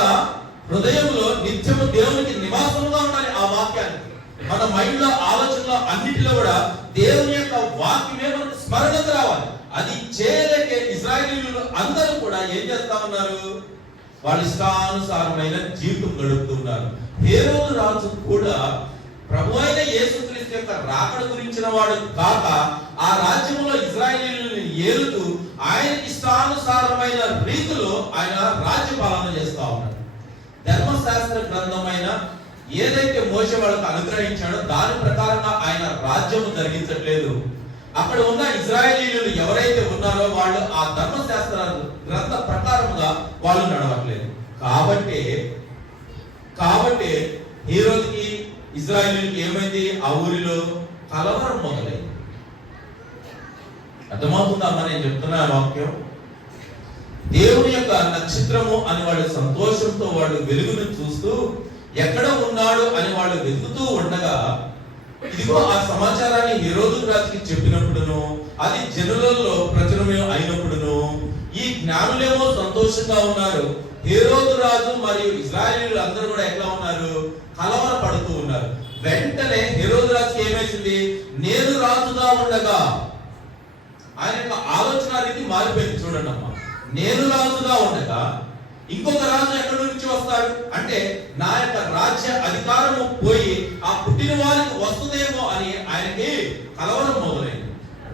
హృదయంలో నిత్యము దేవునికి నివాసంగా ఉండాలి ఆ వాక్యానికి. మన మైండ్ లో, ఆలోచనలో అన్నిటిలో కూడా దేవుని యొక్క వాక్యమే మనకు స్మరణకు రావాలి. అది చేయలేక ఇశ్రాయేలీయులు అందరూ కూడా ఏం చేస్తా ఉన్నారు? వాళ్ళ ఇష్టానుసారమైన జీవితం గడుపుతున్నారు. హేరోదు రాజు కూడా ప్రభు అయిన యేసుక్రీస్తు యొక్క రాకడ గురించిన వాడు కాక, ఆ రాజ్యంలో ఇశ్రాయేలీయులను ఏలుతూ ఆయన ఇష్టానుసారమైన రీతిలో ఆయన రాజ్య పాలన చేస్తా ఉన్నాడు. ధర్మశాస్త్ర గ్రంథమైన ఏదైతే మోషే వాళ్ళకు అనుగ్రహించాడో దాని ప్రకారంగా ఆయన రాజ్యము జరిగించట్లేదు. అక్కడ ఉన్న ఇశ్రాయేలీయులు ఎవరైతే ఉన్నారో వాళ్ళు ఆ ధర్మశాస్త్ర గ్రంథ ప్రకారంగా వాళ్ళు నడవట్లేదు. కాబట్టి ఈ రోజుకి ఇశ్రాయేలీయులకి ఏమైంది? ఆ ఊరిలో కలవరం మొదలైంది. అర్థమవుతుందమ్మా నేను చెప్తున్నా వాక్యం? దేవుని యొక్క నక్షత్రము అని వాళ్ళు సంతోషంతో వాళ్ళు వెలుగును చూస్తూ ఎక్కడ ఉన్నాడు అని వాళ్ళు వెతుకుతూ ఉండగా, ఇదిగో ఆ సమాచారాన్ని హేరోదు రాజుకి చెప్పినప్పుడును, అది జనులలో ప్రచురమే అయినప్పుడును, ఈ జ్ఞానులేమో సంతోషంగా ఉన్నారు. హేరోదు రాజు మరియు ఇశ్రాయేలీయులు అందరూ కూడా ఎట్లా ఉన్నారు? కలవర పడుతూ ఉన్నారు. వెంటనే హేరోదు రాజుకి ఏమైంది? నేను రాజుగా ఉండగా, ఆయన యొక్క ఆలోచన రీతి మారిపోయింది. చూడండి అమ్మా, నేను రాజుగా ఉండగా ఇంకొక రాజు ఎక్కడి నుంచి వస్తాడు అంటే, నా యొక్క రాజ్య అధికారము పోయి ఆ పుట్టిన వారికి వస్తుందేమో అని ఆయనకి కలవరం మొదలైంది.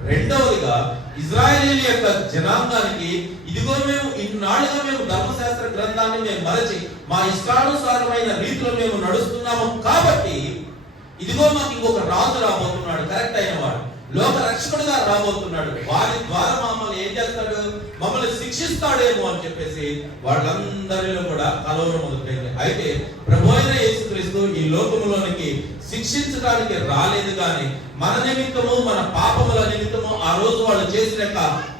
రెండవదిగా ఇశ్రాయేలీయుల యొక్క జనాంగానికి, ఇదిగో మేము ఇన్నాళ్ళుగా మేము ధర్మశాస్త్ర గ్రంథాన్ని మేము మరచి మా ఇష్టానుసారమైన రీతిలో మేము నడుస్తున్నాము కాబట్టి, ఇదిగో మాకు ఇంకొక రాజు రాబోతున్నాడు, కరెక్ట్ అయిన వాడు, లోక రక్షకుడుగా రాబోతున్నాడు, వారి ద్వారా మమ్మల్ని ఏం చేస్తాడు? మమ్మల్ని శిక్షిస్తాడేమో అని చెప్పేసి వాళ్ళందరిలో కూడా కలవరం మొదలైంది. అయితే ప్రభు అయిన యేసుక్రీస్తు ఈ లోకములోనికి శిక్షించడానికి రాలేదు కానీ మన నిమిత్తము, మన పాపముల నిమిత్తము, ఆ రోజు వాళ్ళు చేసిన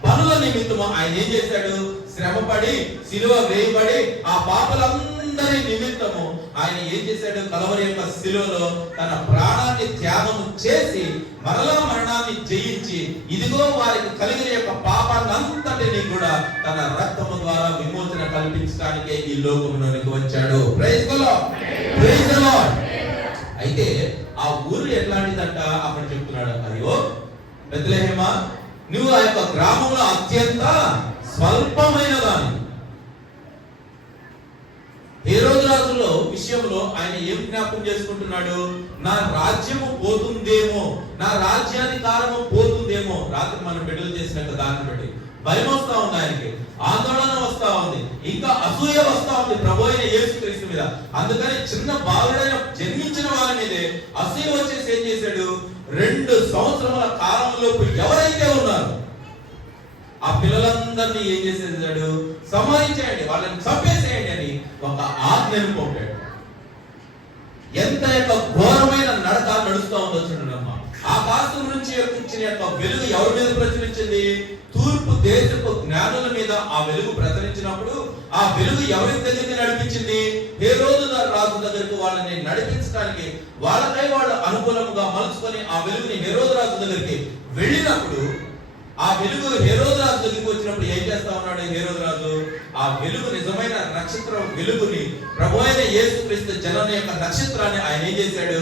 పనుల నిమిత్తము ఆయన ఏం చేశాడు? శ్రమపడి, సిలువ వేయబడి, ఆ పాపలందరినీ వీరందరి నిమిత్తము ఆయన ఏం చేశాడు? కలవరి యొక్క శిలువలో తన ప్రాణాన్ని త్యాగము చేసి మరలా మరణాన్ని జయించి ఇదిగో వారికి కలిగిన యొక్క పాపాన్ని అంతటిని కూడా తన రక్తము ద్వారా విమోచన కల్పించడానికే ఈ లోకములోనికి వచ్చాడు. Praise the Lord, praise the Lord. అయితే ఆ ఊరు ఎట్లాంటిదంట అక్కడ చెప్తున్నాడు, అయ్యో బెత్లెహేమా, నువ్వు ఆ యొక్క గ్రామంలో అత్యంత స్వల్పమైన దాని. హేరోదు రాజులో విషయంలో ఆయన ఏం జ్ఞాపకం చేసుకుంటున్నాడు? నా రాజ్యము పోతుందేమో, నా రాజ్యాధికారము పోతుందేమో. రాత్రి మనం బిడ్డలు చేసినాక దాన్ని బట్టి భయం వస్తా ఉంది, ఆయనకి ఆందోళన వస్తా ఉంది, ఇంకా అసూయ వస్తా ఉంది ప్రభు అయిన యేసుక్రీస్తు మీద. అందుకని చిన్న బాలుడైన జన్మించిన వారి మీదే అసూయ వచ్చేసి ఏం చేశాడు? 2 సంవత్సరముల కాలంలోపు ఎవరైతే ఉన్నారు ఆ పిల్లలందరినీ ఏం చేసేసాడు? సంహరించేయండి, వాళ్ళని చంపేసేయండి అని ఒక ఆజ్ఞను పంపాడు. ఎంత యొక్క ఘోరమైన నడక నడుస్తూ ఉందో చూడండమ్మా. ఆకాశం నుంచి వచ్చిన యొక్క వెలుగు ఎవరి మీద ప్రచురించింది? తూర్పు దేశపు జ్ఞానుల మీద ఆ వెలుగు ప్రసరించినప్పుడు ఆ వెలుగు ఎవరి దగ్గరికి నడిపించింది? హేరోదు రాజు దగ్గరకు వాళ్ళని నడిపించడానికి వాళ్ళకై వాళ్ళు అనుకూలంగా మలుచుకొని ఆ వెలుగుని హేరోదు రాజు దగ్గరికి వెళ్ళినప్పుడు, ఆ వెలుగు హేరోదు రాజు దగ్గరికి వచ్చినప్పుడు ఏం చేస్తా ఉన్నాడు హేరోదు రాజు? ఆ వెలుగు నిజమైన నక్షత్రం వెలుగుని, ప్రభు అయిన యేసుక్రీస్తు జనన యొక్క నక్షత్రాన్ని ఆయన ఏం చేశాడు?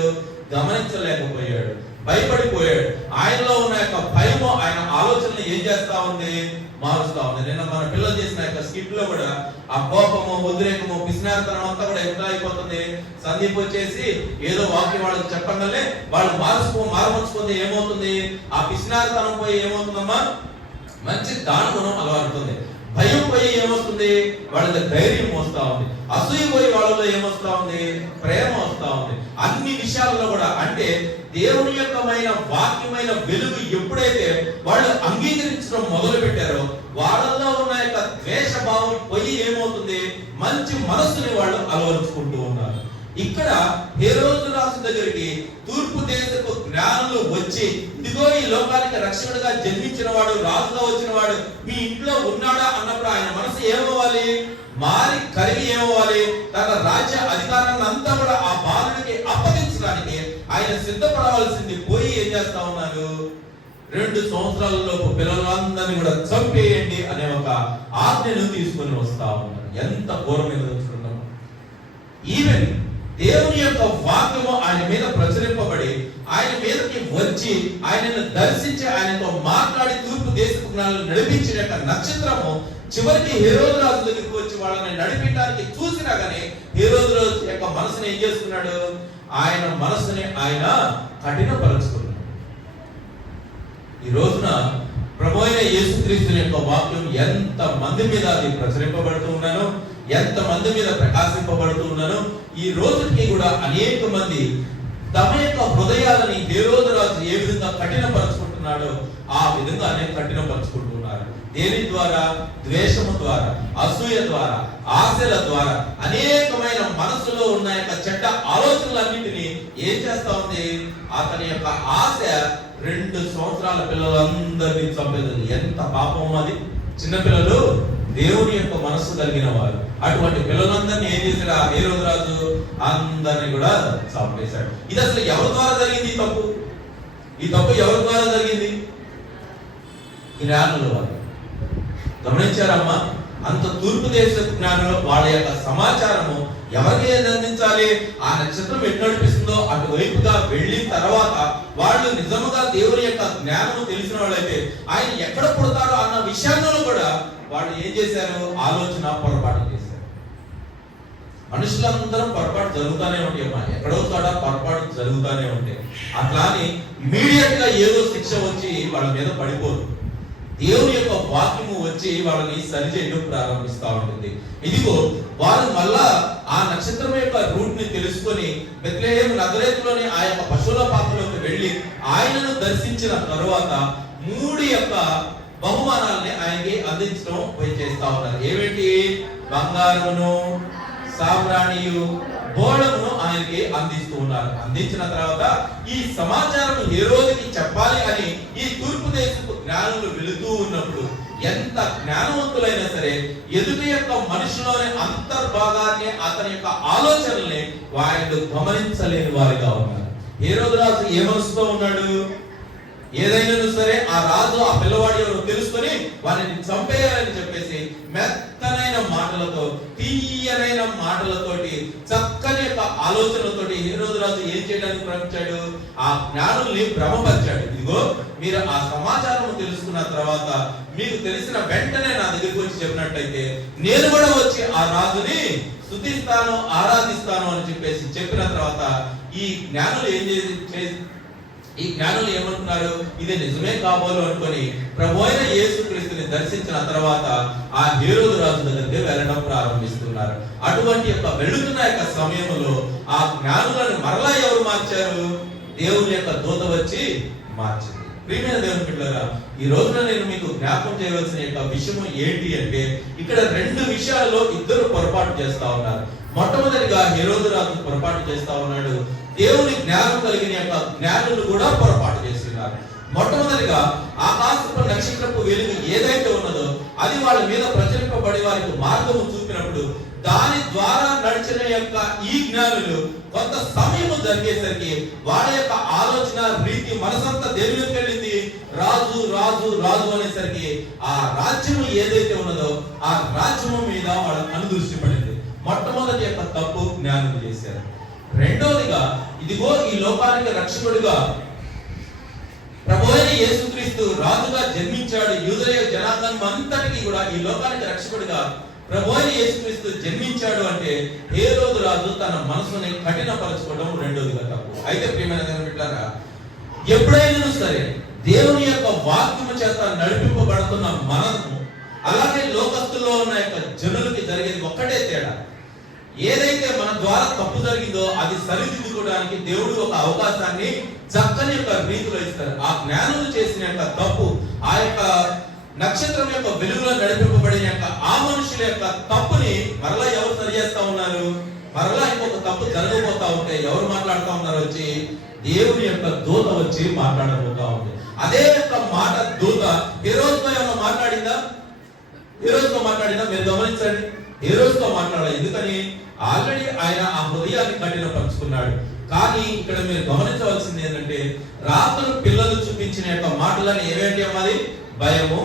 గమనించలేకపోయాడు, భయపడిపోయాడు. ఆయనలో ఉన్న యొక్క భయము ఆయన ఆలోచనలు ఏం చేస్తా ఉంది? మారుస్తా ఉంది. నిన్న మన పిల్లలు చేసిన యొక్క స్కిట్ లో కూడా ఆ కోపము, ఉద్రేకము, పిసినారితనం అంతా కూడా ఎట్లా అయిపోతుంది? సందీప్ వచ్చేసి ఏదో వాక్యం వాళ్ళకి చెప్పగానే వాళ్ళు మారుమర్చుకుంటే ఏమవుతుంది? ఆ పిసినారితనం పోయి ఏమవుతుందమ్మా? మంచి దాన గుణం అలవాడుతుంది. భయం పోయి ఏమొస్తుంది? వాళ్ళ ధైర్యం వస్తా ఉంది. అసూయ పోయి వాళ్ళలో ఏమొస్తా ఉంది? ప్రేమ వస్తా ఉంది. అన్ని విషయాల్లో కూడా అంటే దేవుని యొక్కమైన వాక్యమైన వెలుగు ఎప్పుడైతే వాళ్ళు అంగీకరించడం మొదలు పెట్టారో వాళ్ళలో ఉన్న యొక్క ద్వేష భావం పోయి ఏమవుతుంది? మంచి మనస్సుని వాళ్ళు అలవరుచుకుంటూ ఉన్నారు. ఇక్కడ హేరోదు రాజు దగ్గరికి తూర్పు దేశపు జ్ఞానులు వచ్చి, ఇదిగో ఈ లోకానికి రక్షకుడిగా జన్మించిన వాడు, రాజుగా వచ్చిన వాడు మీ ఇంట్లో ఉన్నాడా అన్నప్పుడు ఆయన మనసు ఏమవ్వాలి? మారి కరిగి ఏమవ్వాలి? తన రాజ్య అధికారాన్ని అంతా కూడా ఆ బాలుడికి అప్పగించడానికి ఆయన సిద్ధపడవలసింది పోయి ఏం చేస్తా ఉన్నారు? 2 సంవత్సరాలలోపు పిల్లలందరినీ కూడా చంపేయండి అనే ఒక ఆజ్ఞను తీసుకొని వస్తా ఉన్నారు. ఎంత ఘోరమైన చూడండి. ఈవెన్ దేవుని యొక్క వాక్యము ఆయన మీద ప్రచురింపబడి ఆయన మీదకి వచ్చి ఆయనను దర్శించి ఆయనతో మాట్లాడి తూర్పు దేశపు జ్ఞానులను నడిపించిన యొక్క నక్షత్రము చివరికి హేరోదు రాజు దగ్గరికి వచ్చి వాళ్ళని నడిపించడానికి చూసినా గానీ హేరోదు రాజు యొక్క మనసుని ఏం చేసుకున్నాడు? ఆయన మనసుని ఆయన కఠినపరుచుకున్నాడు. ఈ రోజున ప్రభు అయిన యేసుక్రీస్తు యొక్క వాక్యం ఎంత మంది మీద అది ప్రచురింపబడుతూ ఉన్నానో, ఎంత మంది మీద ప్రకాశింపబడుతూ ఉన్నానో, ఈ రోజుకి కూడా అనేక మంది తమ యొక్క హృదయాలని హేరోదు రాజు ఏ విధంగా కఠినపరుచుకుంటున్నాడో ఆ విధంగానే కఠినపరుచుకుంటున్నారు. దేని ద్వారా? ద్వేషము ద్వారా, అసూయ ద్వారా, ఆశల ద్వారా అనేకమైన మనసులో ఉన్న యొక్క చెడ్డ ఆలోచనలన్నింటినీ ఏం చేస్తా ఉంది? అతని యొక్క ఆశ 2 సంవత్సరాల పిల్లలందరినీ చంపేది. ఎంత పాపం అది! చిన్నపిల్లలు దేవుని యొక్క మనస్సు కలిగిన వారు. అటువంటి పిల్లలందరినీ ఏం చేశాడు ఆ హేరోదు రాజు? అందరినీ కూడా చంపేశాడు. ఇది అసలు ఎవరి ద్వారా జరిగింది ఈ తప్పు? ఈ తప్పు ఎవరి ద్వారా జరిగింది? జ్ఞానుల వారు. గమనించారమ్మా? అంత తూర్పు దేశ జ్ఞానులు వాళ్ళ యొక్క సమాచారము ఎవరికి అందించాలి? ఆ నక్షత్రం ఎటు నడిపిస్తుందో అటువైపుగా వెళ్ళిన తర్వాత వాళ్ళు నిజముగా దేవుని యొక్క జ్ఞానము తెలిసిన వాళ్ళైతే ఆయన ఎక్కడ పుడతారో అన్న విషయంలో కూడా వాళ్ళు ఏం చేశారు? ఆలోచన పొరపాటు చేశారు. మనుషులందరం పొరపాటు జరుగుతూనే ఉంటాయి అమ్మా. ఎక్కడో చోట పొరపాటు జరుగుతూనే ఉంటాయి. అట్లాని ఇమీడియట్ గా ఏదో శిక్ష వచ్చి వాళ్ళ మీద పడిపోదు. దేవుని యొక్క వాక్యము వచ్చి వాళ్ళని సరిచేయడం ప్రారంభిస్తూ ఉంటుంది. ఇదిగో వారు మళ్ళా ఆ నక్షత్రం యొక్క రూట్ ని తెలుసుకొని బెత్లెహేము నజరేతులోని ఆ యొక్క పశువుల పాకలోకి వెళ్ళి ఆయనను దర్శించిన తరువాత 3 యొక్క బహుమానాలని ఆయనకి అందించడం చేస్తా ఉన్నారు. ఏమిటి? బంగారమును, సామ్రాణియు, బోళమును ఆయనకి అందిస్తూ ఉన్నారు. అందించిన తర్వాత ఈ సమాచారం హేరోదుకి చెప్పాలి అని ఈ తూర్పు దేశపు జ్ఞానులు వెళుతూ ఉన్నప్పుడు ఎంత జ్ఞానవంతులైనా సరే ఎదుటి యొక్క మనిషిలోని అంతర్భాగాన్ని, అతని యొక్క ఆలోచనల్ని వారిని గమనించలేని వారిగా ఉన్నారు. హేరోదు రాజు ఏ మనసుతో ఉన్నాడు? ఏదైనా సరే ఆ రాజు ఆ పిల్లవాడి ఎవరు తెలుసుకొని వారిని చంపేయాలని చెప్పేసి మెత్తనైన మాటలతో, తీయనైన మాటలతోటి, చక్కని యొక్క ఆలోచనలతోటి హేరోదు రాజు ఏం చేయడానికి ప్రయత్నించాడు? ఆ జ్ఞానుల్ని భ్రమపరిచాడు. ఇదిగో మీరు ఆ సమాచారం తెలుసుకున్న తర్వాత మీకు తెలిసిన వెంటనే నా దగ్గరికి వచ్చి చెప్పినట్టయితే నేను కూడా వచ్చి ఆ రాజుని స్తుతిస్తాను, ఆరాధిస్తాను అని చెప్పేసి చెప్పిన తర్వాత ఈ జ్ఞానులు ఏమనుకున్నారు? ఇది నిజమే కాబోలు అనుకొని ప్రభు అయిన యేసుక్రీస్తుని దర్శించిన తర్వాత ఆ హేరోదు రాజు దగ్గరికి వెళ్ళడం ప్రారంభిస్తున్నారు. అటువంటి యొక్క వెళుతున్న యొక్క సమయంలో ఆ జ్ఞానులను మరలా ఎవరు మార్చారు? దేవుని యొక్క దూత వచ్చి మార్చింది. ప్రియమైన దేవుని బిడ్డలారా, ఈ రోజున నేను మీకు జ్ఞాపకం చేయవలసిన యొక్క విషయం ఏంటి అంటే, ఇక్కడ రెండు విషయాల్లో ఇద్దరు పొరపాటు చేస్తా ఉన్నారు. మొట్టమొదటిగా హేరోదు రాజు పొరపాటు చేస్తా ఉన్నాడు. దేవుని జ్ఞానం కలిగిన యొక్క జ్ఞానులు కూడా పొరపాటు చేస్తున్నారు. మొట్టమొదటిగా ఆకాశపు నక్షత్రపు వెలుగు ఏదైతే ఉన్నదో అది వాళ్ళ మీద ప్రచురింపబడి వారికి మార్గము చూపినప్పుడు దాని ద్వారా నడిచిన యొక్క ఈ జ్ఞానులు కొంత సమయం జరిగేసరికి వాళ్ళ యొక్క ఆలోచన రీతి మనసంతా దేవునికి వెళ్ళింది. రాజు రాజు రాజు అనేసరికి ఆ రాజ్యము ఏదైతే ఉన్నదో ఆ రాజ్యము మీద వాళ్ళ అనుదృష్టి పడింది. మొట్టమొదటి యొక్క తప్పు జ్ఞానులు చేశారు. రెండోదిగా ఇదిగో ఈ లోకానికి రక్షకుడిగా ప్రభువైన యేసుక్రీస్తు రాజుగా జన్మించాడు. యూదయ జనాంగం అంతటికి కూడా ఈ లోకానికి రక్షకుడిగా ప్రభువైన యేసుక్రీస్తు జన్మించాడు అంటే హేరోదు రాజు తన మనసుని కఠినపరచుకోవడం రెండోదిగా తప్పు. అయితే ప్రియమైన దేవుని బిడ్డలారా, ఎప్పుడైనా సరే దేవుని యొక్క వాక్యము చేత నడిపింపబడుతున్న మనము, అలాగే లోకస్తుల్లో ఉన్న యొక్క జనులకి జరిగేది ఒక్కటే తేడా. ఏదైతే మన ద్వారా తప్పు జరిగిందో అది సరిదిద్దుకోవడానికి దేవుడు ఒక అవకాశాన్ని చక్కని యొక్క రీతిలో ఇస్తారు. ఆ జ్ఞానులు చేసిన యొక్క తప్పు, ఆ యొక్క నక్షత్రం యొక్క వెలుగులో నడిపింపబడిన యొక్క ఆ మనుషుల యొక్క తప్పుని మరలా ఎవరు సరి చేస్తా ఉన్నారు? మరలా ఇంకొక తప్పు జరగబోతా ఉంటే ఎవరు మాట్లాడుతూ ఉన్నారు? వచ్చి దేవుని యొక్క దూత వచ్చి మాట్లాడబోతా ఉంది. అదే యొక్క మాట దూత ఏ రోజుతో ఏమైనా మాట్లాడిందా? మీరు గమనించండి. ఏ రోజుతో మాట్లాడాలి? ఎందుకని? ఆల్రెడీ ఆయన ఆ హృదయాన్ని కఠినపరుచుకున్నాడు. కానీ ఇక్కడ మీరు గమనించవలసింది ఏంటంటే, రాత్రులు పిల్లలు చూపించిన యొక్క మాటలను ఏవేంటి అన్నది భయము,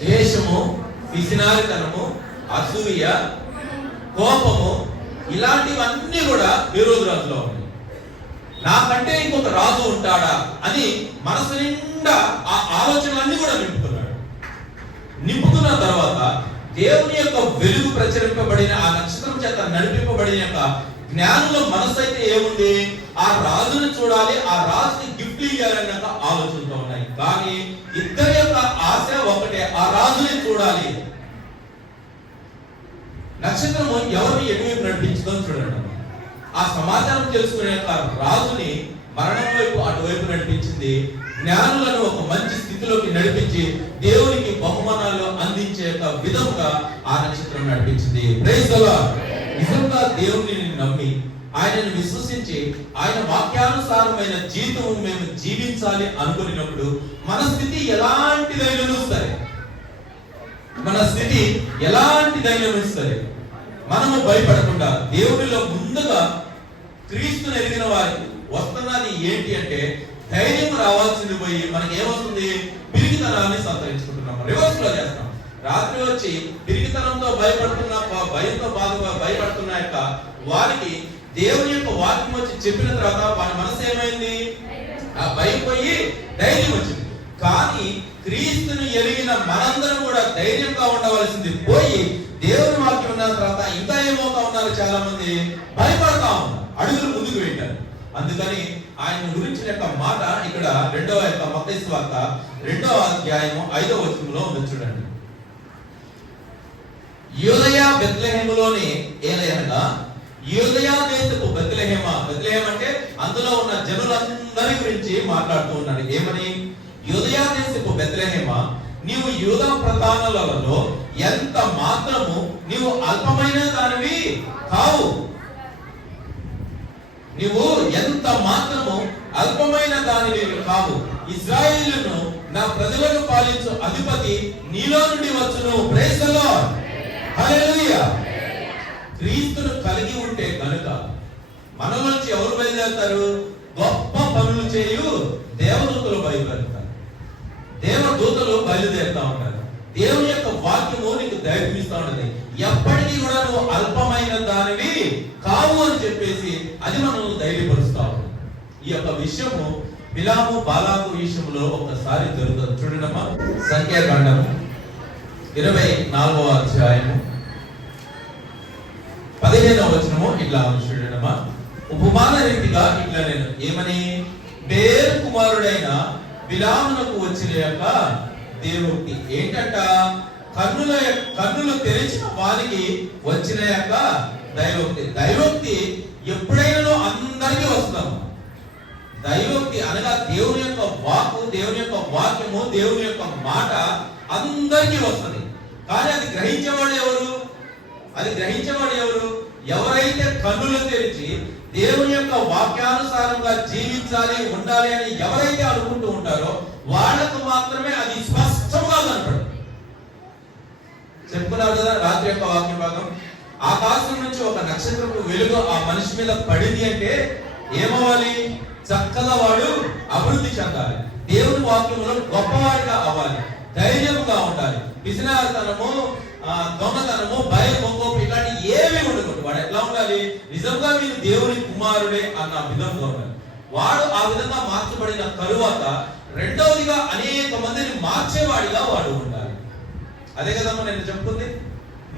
ద్వేషము, పిసినారితనము, అసూయ, కోపము, ఇలాంటివన్నీ కూడా హేరోదు రాజులో ఉన్నాయి. నాకంటే ఇంకొక రాజు ఉంటాడా అని మనసు నిండా ఆ ఆలోచనలన్నీ కూడా నింపుకున్న తర్వాత దేవుని యొక్క వెలుగు ప్రచురింపబడిన ఆ నక్షత్రం చేత నడిపింపబడిన యొక్క జ్ఞానుల మనసు అయితే ఏముంది? ఆ రాజుని చూడాలి, ఆ రాజుని గిఫ్ట్ ఇవ్వాలన్న ఆలోచనతో ఉన్నాయి. కానీ ఇద్దరి యొక్క ఆశ ఒకటే, ఆ రాజుని చూడాలి. నక్షత్రము ఎవరిని ఎటువైపు నడిపించుకొని చూడండి. ఆ సమాచారం తెలుసుకునే యొక్క రాజుని మరణం వైపు అటువైపు నడిపించింది. జ్ఞానులను ఒక మంచి స్థితిలోకి నడిపించి దేవునికి బహుమానాలు అందించే విధంగా ఆ నక్షత్రం నడిపించింది. Praise the Lord. నిజంగా దేవుని నమ్మి ఆయనను విశ్వసించి ఆయన వాక్యానుసారమైన జీవితం మేము జీవించాలి అనుకున్నప్పుడు మన స్థితి ఎలాంటిదైనా సరే, మనము భయపడకుండా దేవుడిలో ముందుగా క్రీస్తుని ఎరిగిన వారికి వస్తున్నది ఏంటి అంటే ధైర్యం రావాల్సింది పోయి మనకి ఏమవుతుంది? పిరిగితనాన్ని సంతరించుకుంటున్నాం, రివర్స్ లో చేస్తాం. రాత్రి వచ్చి పిరిగితనంతో భయంతో భయపడుతున్న యొక్క వారికి దేవుని యొక్క వాక్యం వచ్చి చెప్పిన తర్వాత వారి మనసు ఏమైంది? ఆ భయం పోయి ధైర్యం వచ్చింది. కానీ క్రీస్తుని ఎరిగిన మనందరం కూడా ధైర్యంగా ఉండవలసింది పోయి దేవుని వాక్యం ఉన్న తర్వాత ఇంకా ఏమవుతా ఉన్నారు? చాలా మంది భయపడతా ఉన్నారు, అడుగులు ముందుకు పెట్టారు. అందుకని ఆయన గురించిన యొక్క మాట ఇక్కడ రెండవ యొక్క మత్తయి సువార్త 2వ అధ్యాయము 5వ వచనంలో ఉంది. చూడండి. యూదయ బెత్లెహేములోని ఏలయనగా యూదయ దేశపు బెత్లెహేమ. బెత్లెహేమ అంటే అందులో ఉన్న జనులందరి గురించి మాట్లాడుతూ ఉన్నాడు. ఏమని? యూదయ దేశపు బెత్లెహేమ, నీవు యూదా ప్రధానులలో ఎంత మాత్రము నీవు అల్పమైన దానివి కావు. నీవు ఎంత మాత్రము అల్పమైన దానివి కావు. ఇశ్రాయేలును నా ప్రజలను పాలించు అధిపతి నీలో నుండి వచ్చును. Praise the Lord. హల్లెలూయా. క్రీస్తును కలిగి ఉంటే కనుక మనలో నుంచి ఎవరు బయలుదేరుతారు? గొప్ప పనులు చేయు దేవదూతలు బయలుదేరుతారు. దేవదూతలు బయలుదేరుతా ఉంటారు. దేవుని యొక్క వాక్యము నీకు ధైర్యం ఇస్తా ఉన్నది. ఎప్పటికీ కూడా నువ్వు అల్పమైన దానివి కావు అని చెప్పేసి అది మనం ధైర్యపరుస్తా ఉంటాం. ఈ యొక్క విషయము బిలాము బాలాకు విషయంలో ఒకసారి జరుగుతుంది. చూడమ్మా, సంఖ్యాకాండము 24వ అధ్యాయము 15వ వచనము ఇట్లా చూడమ్మా. ఉపమాన రీతిగా ఇట్లా నేను ఏమని, బేరు కుమారుడైన బిలామునకు వచ్చిన యొక్క దేవుడి ఏంటంట, కన్నులు తెరిచిన వారికి వచ్చిన యొక్క దైవోక్తి. దైవోక్తి ఎప్పుడైనా అందరికీ వస్తాము. దైవోక్తి అనగా దేవుని యొక్క వాక్కు, దేవుని యొక్క వాక్యము, దేవుని యొక్క మాట అందరికీ వస్తుంది. కానీ అది గ్రహించేవాడు ఎవరు? ఎవరైతే కన్నులు తెరిచి దేవుని యొక్క వాక్యానుసారంగా జీవించాలి, ఉండాలి అని ఎవరైతే అనుకుంటూ ఉంటారో వాళ్ళకు మాత్రమే అది స్పష్టంగా కనపడుతుంది. చెప్పుకున్నారు కదా రాత్రి యొక్క వాక్య భాగం, ఆకాశం నుంచి ఒక నక్షత్రపు వెలుగు ఆ మనిషి మీద పడింది అంటే ఏమవ్వాలి? చక్కగా వాడు అభివృద్ధి చెందాలి, దేవుని వాక్యంలో గొప్పవాడిగా అవ్వాలి, ధైర్యంగా ఉండాలి. పిసినారితనము, దొంగతనము, భయం, కోపం ఇలాంటి ఏమీ ఉండకూడదు. వాడు ఎట్లా ఉండాలి? నిజంగా మీరు దేవుని కుమారుడే అన్న విధంగా ఉండాలి. వాడు ఆ విధంగా మార్చబడిన తరువాత రెండవదిగా అనేక మందిని మార్చేవాడిగా వాడు ఉండాలి. అదే కదమ్మా నేను చెప్పుకుంది.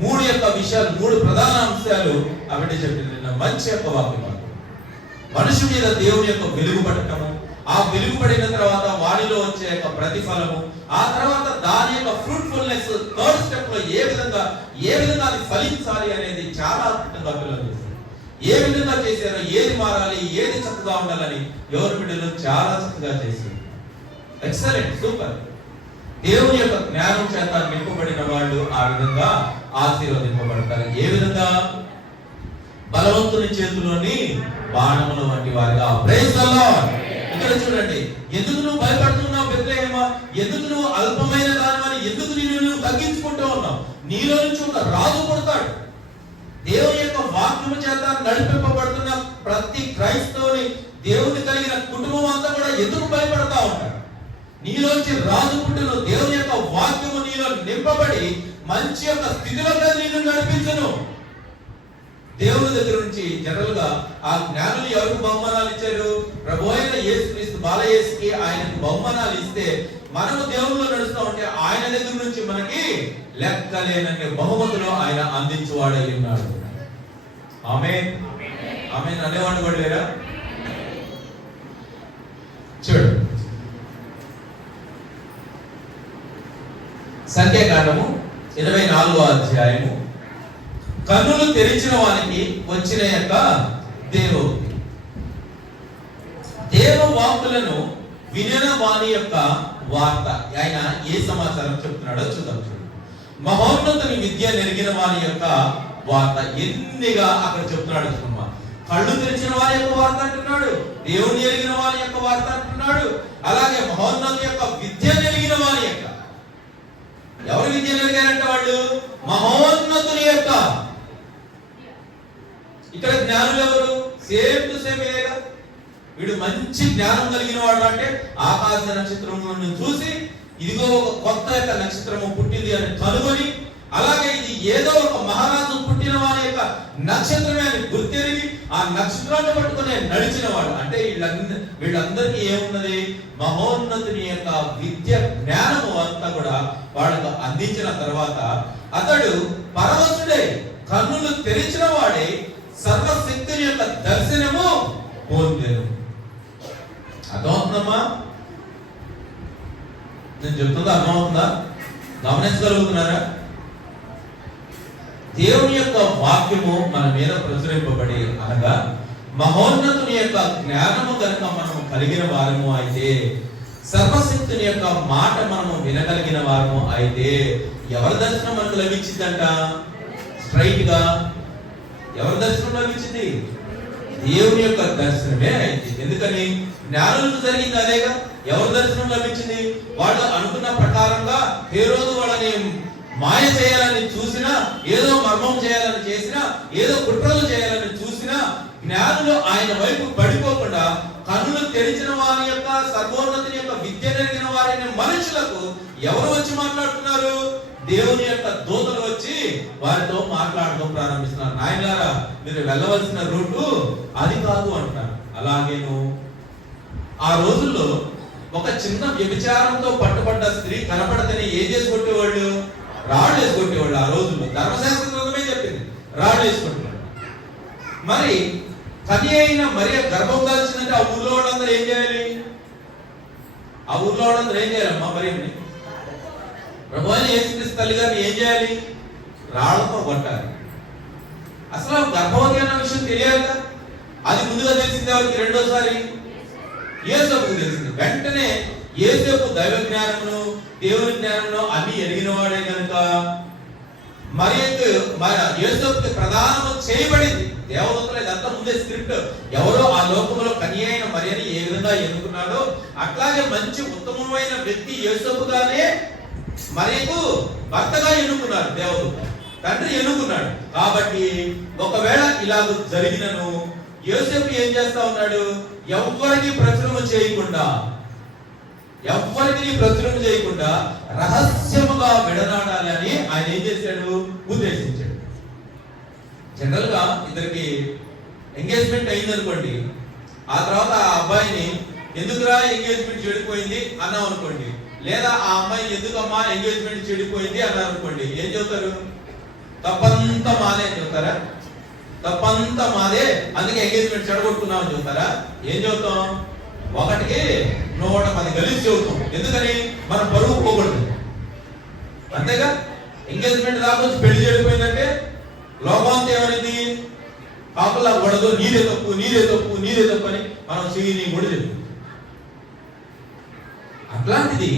3 యొక్క విషయాలు, 3 ప్రధాన అంశాలు అవిటి చెప్పింది. మంచి యొక్క వాక్యం మనిషి మీద దేవుని యొక్క వెలుగు పడటము, ఆ వెలుగు పడిన తర్వాత వాడిలో వచ్చే యొక్క ప్రతిఫలము, ఆ తర్వాత దాని యొక్క ఫ్రూట్ఫుల్నెస్, థర్డ్ స్టెప్ లో ఏ విధంగా అది ఫలించాలి అనేది చాలా అద్భుతంగా పిల్లలు చేశారు. ఏ విధంగా చేశారో, ఏది మారాలి, ఏది చక్కగా ఉండాలని ఎవరి బిడ్డలు చాలా చక్కగా చేశారు. Excellent, super. దేవుని యొక్క జ్ఞానం చేత నింపబడిన వాళ్ళు ఆ విధంగా ఆశీర్వదింపబడతారు. ఏ విధంగా? బలవంతుని చేతిలోని బాణముల వంటి వారిగా. Praise the Lord. ఇక్కడ చూడండి, ఎందుకు నువ్వు భయపడుతున్నావు బెత్లెహేమా? ఎందుకు నువ్వు అల్పమైన దానివని, ఎందుకు నువ్వు తగ్గించుకుంటూ ఉన్నావు? నీలో నుంచి ఒక రాజు పుడతాడు. దేవుని యొక్క వాక్యము చేత నడిపింపబడుతున్న ప్రతి క్రైస్తవుని, దేవుని కలిగిన కుటుంబం అంతా కూడా ఎందుకు భయపడతా ఉంటారు? నీలోంచి రాజు పుట్టును. దేవుని యొక్క వాక్యము నీలో నింపబడి మంచి యొక్క స్థితిలో నిన్ను నడిపించను. దేవుని దగ్గర నుంచి జనరల్ గా ఆ జ్ఞానులు ఎవరికి బహుమానాలు ఇచ్చారు? ప్రభు అయిన యేసుక్రీస్తు బాలయేసుకి ఆయనకు బహుమానాలు ఇస్తే మనము దేవునిలో నడుస్తూ ఉంటే ఆయన దగ్గర నుంచి మనకి లెక్కలేనన్ని బహుమతులు ఆయన అందించువాడై ఉన్నాడు. ఆమేన్, ఆమేన్ అనేవాడు కూడా లేరా? చూడు, సంఖ్యాకాండము 24వ అధ్యాయము. కన్నులు తెరిచిన వానికి వచ్చిన యొక్క దేవోక్తి. దేవ వాక్కులను వినిన వాని యొక్క వార్త. ఆయన ఏ సమాచారం చెప్తున్నాడో చూద్దాం. మహోన్నతుని విద్య నెరిగిన వాని యొక్క వార్త. ఎన్నిగా అక్కడ చెప్తున్నాడు చూడమ్మా. కళ్ళు తెరిచిన వారి యొక్క వార్త అంటున్నాడు, దేవుని ఎరిగిన వారి యొక్క వార్త అంటున్నాడు, అలాగే మహోన్నతుని యొక్క విద్య నెరిగిన వారి యొక్క. ఎవరు విద్య నెరిగారంటే వాళ్ళు మహోన్నతుని యొక్క. ఇక్కడ జ్ఞానులు ఎవరు? సేమ్ టు సేమ్ ఇదేగా. వీడు మంచి జ్ఞానం కలిగిన వాడు అంటే ఆకాశ నక్షత్రములను చూసి ఇదిగో ఒక కొత్త యొక్క నక్షత్రము పుట్టింది అని కనుగొని, అలాగే ఇది ఏదో ఒక మహారాజు పుట్టిన వారి యొక్క నక్షత్రమే అని గుర్తెరిగి ఆ నక్షత్రాన్ని పట్టుకునే నడిచిన వాడు. అంటే వీళ్ళందరికీ ఏమున్నది? మహోన్నతుని యొక్క విద్య, జ్ఞానము అంతా కూడా వాళ్ళకు అందించిన తర్వాత అతడు పరవశుడై కన్నులు తెరిచిన వాడే సర్వశక్తుని యొక్క దర్శనము పొందెను. అర్థమవుతుందమ్మా? నేను చెప్తుందా అర్థమవుతుందా? గమనించగలుగుతున్నారా? దేవుని యొక్క వాక్యము మన మీద ప్రచురింపబడి అనగా మహోన్నతుని యొక్క జ్ఞానము కనుక మనము కలిగిన వారము అయితే, సర్వశక్తుని యొక్క మాట మనము వినగలిగిన వారము అయితే ఎవరి దర్శనం మనకు లభించిందంట? స్ట్రైట్ గా ఎవరి దర్శనం లభించింది? దేవుని యొక్క దర్శనమే అయింది. ఎందుకని? జ్ఞానులకు జరిగింది అదేగా. ఎవరి దర్శనం లభించింది? వాళ్ళు అనుకున్న ప్రకారంగా హేరోదు వాళ్ళని మాయ చేయాలని చూసినా, ఏదో మర్మం చేయాలని చేసినా, ఏదో కుట్రలు చేయాలని చూసినా, జ్ఞానులు ఆయన వైపు పడిపోకుండా కన్నులు తెరిచిన వారి యొక్క సర్వోన్నతి యొక్క విద్య నెరిగిన వారిని మనుషులకు ఎవరు వచ్చి మాట్లాడుతున్నారు? దేవుని యొక్క దూతలు వచ్చి వారితో మాట్లాడడం ప్రారంభిస్తున్నారు. నాయనలారా, మీరు వెళ్ళవలసిన రూటు అది కాదు అంటున్నారు. అలాగేను ఆ రోజుల్లో ఒక చిన్న వ్యభిచారంతో పట్టుబడ్డ స్త్రీ కనపడతని ఏం చేసి కొట్టేవాళ్ళు? రాళ్ళు వేసి కొట్టేవాళ్ళు. ఆ రోజుల్లో ధర్మశాస్త్ర గ్రంథమే చెప్పింది, రాళ్ళు వేసి కొట్టేవాళ్ళు. మరి కన్య అయిన మరియ గర్భం దాల్చిందంటే ఆ ఊర్లో వాళ్ళందరూ ఏం చేయాలి? ఆ ఊర్లో వాళ్ళందరూ ఏం చేయాలమ్మా? మరియని, ప్రభు అయిన యేసుక్రీస్తు తల్లి గారిని ఏం చేయాలి? రాళ్లతో కొట్టాలి. అసలు గర్భవతి అన్న విషయం తెలియాలి. అది ముందుగా తెలిసింది ఎవరికి? రెండోసారి యేసేపుకు తెలిసింది. వెంటనే యేసేపు దైవ జ్ఞానమును దేవుని జ్ఞానమును అన్ని ఎరిగిన వాడే కనుక యేసేపుకి ప్రదానము చేయబడింది. దేవదూతలు ఇదంతా ముందే స్క్రిప్ట్. ఎవరో ఆ లోకంలో కన్య అయిన మరియని ఏ విధంగా ఎన్నుకున్నాడో అట్లాగే మంచి ఉత్తమమైన వ్యక్తి యేసేపుగానే మరియకు భర్తగా ఎన్నుకున్నాడు దేవదూత. తండ్రి ఎన్నుకున్నాడు. కాబట్టి ఒకవేళ ఇలాగ జరిగినను యోసేపు ఏం చేస్తా ఉన్నాడు? ఎవ్వరికి ప్రచురణ చేయకుండా రహస్యముగా విడనాడాలి అని ఆయన ఏం చేశాడు? ఉద్దేశించాడు. జనరల్ గా ఇద్దరికి ఎంగేజ్మెంట్ అయింది అనుకోండి, ఆ తర్వాత ఆ అబ్బాయిని ఎందుకురా ఎంగేజ్మెంట్ చెడిపోయింది అన్నాం అనుకోండి, లేదా ఆ అమ్మాయి ఎందుకమ్మా ఎంగేజ్మెంట్ చెడిపోయింది అన్నారు అనుకోండి, ఏం చెబుతారు? తప్పంతా మాదే అని చెబుతారా? తప్పంతా మాదే, అందుకే ఎంగేజ్మెంట్ చెడగొట్టుకున్నామని చెబుతారా? ఏం చెబుతాం? ఒకటికి 110 కలిసి చెబుతాం. ఎందుకని? మన పరువు పోకూడదు. అంతేగా? ఎంగేజ్మెంట్ రాకొచ్చి పెళ్లి చెడిపోయిందంటే లోకమంతా ఏమైంది? కాపులా పడదు, నీదే తప్పు అని మనం చెయ్యి కూడా చెప్తాం. అట్లాంటిది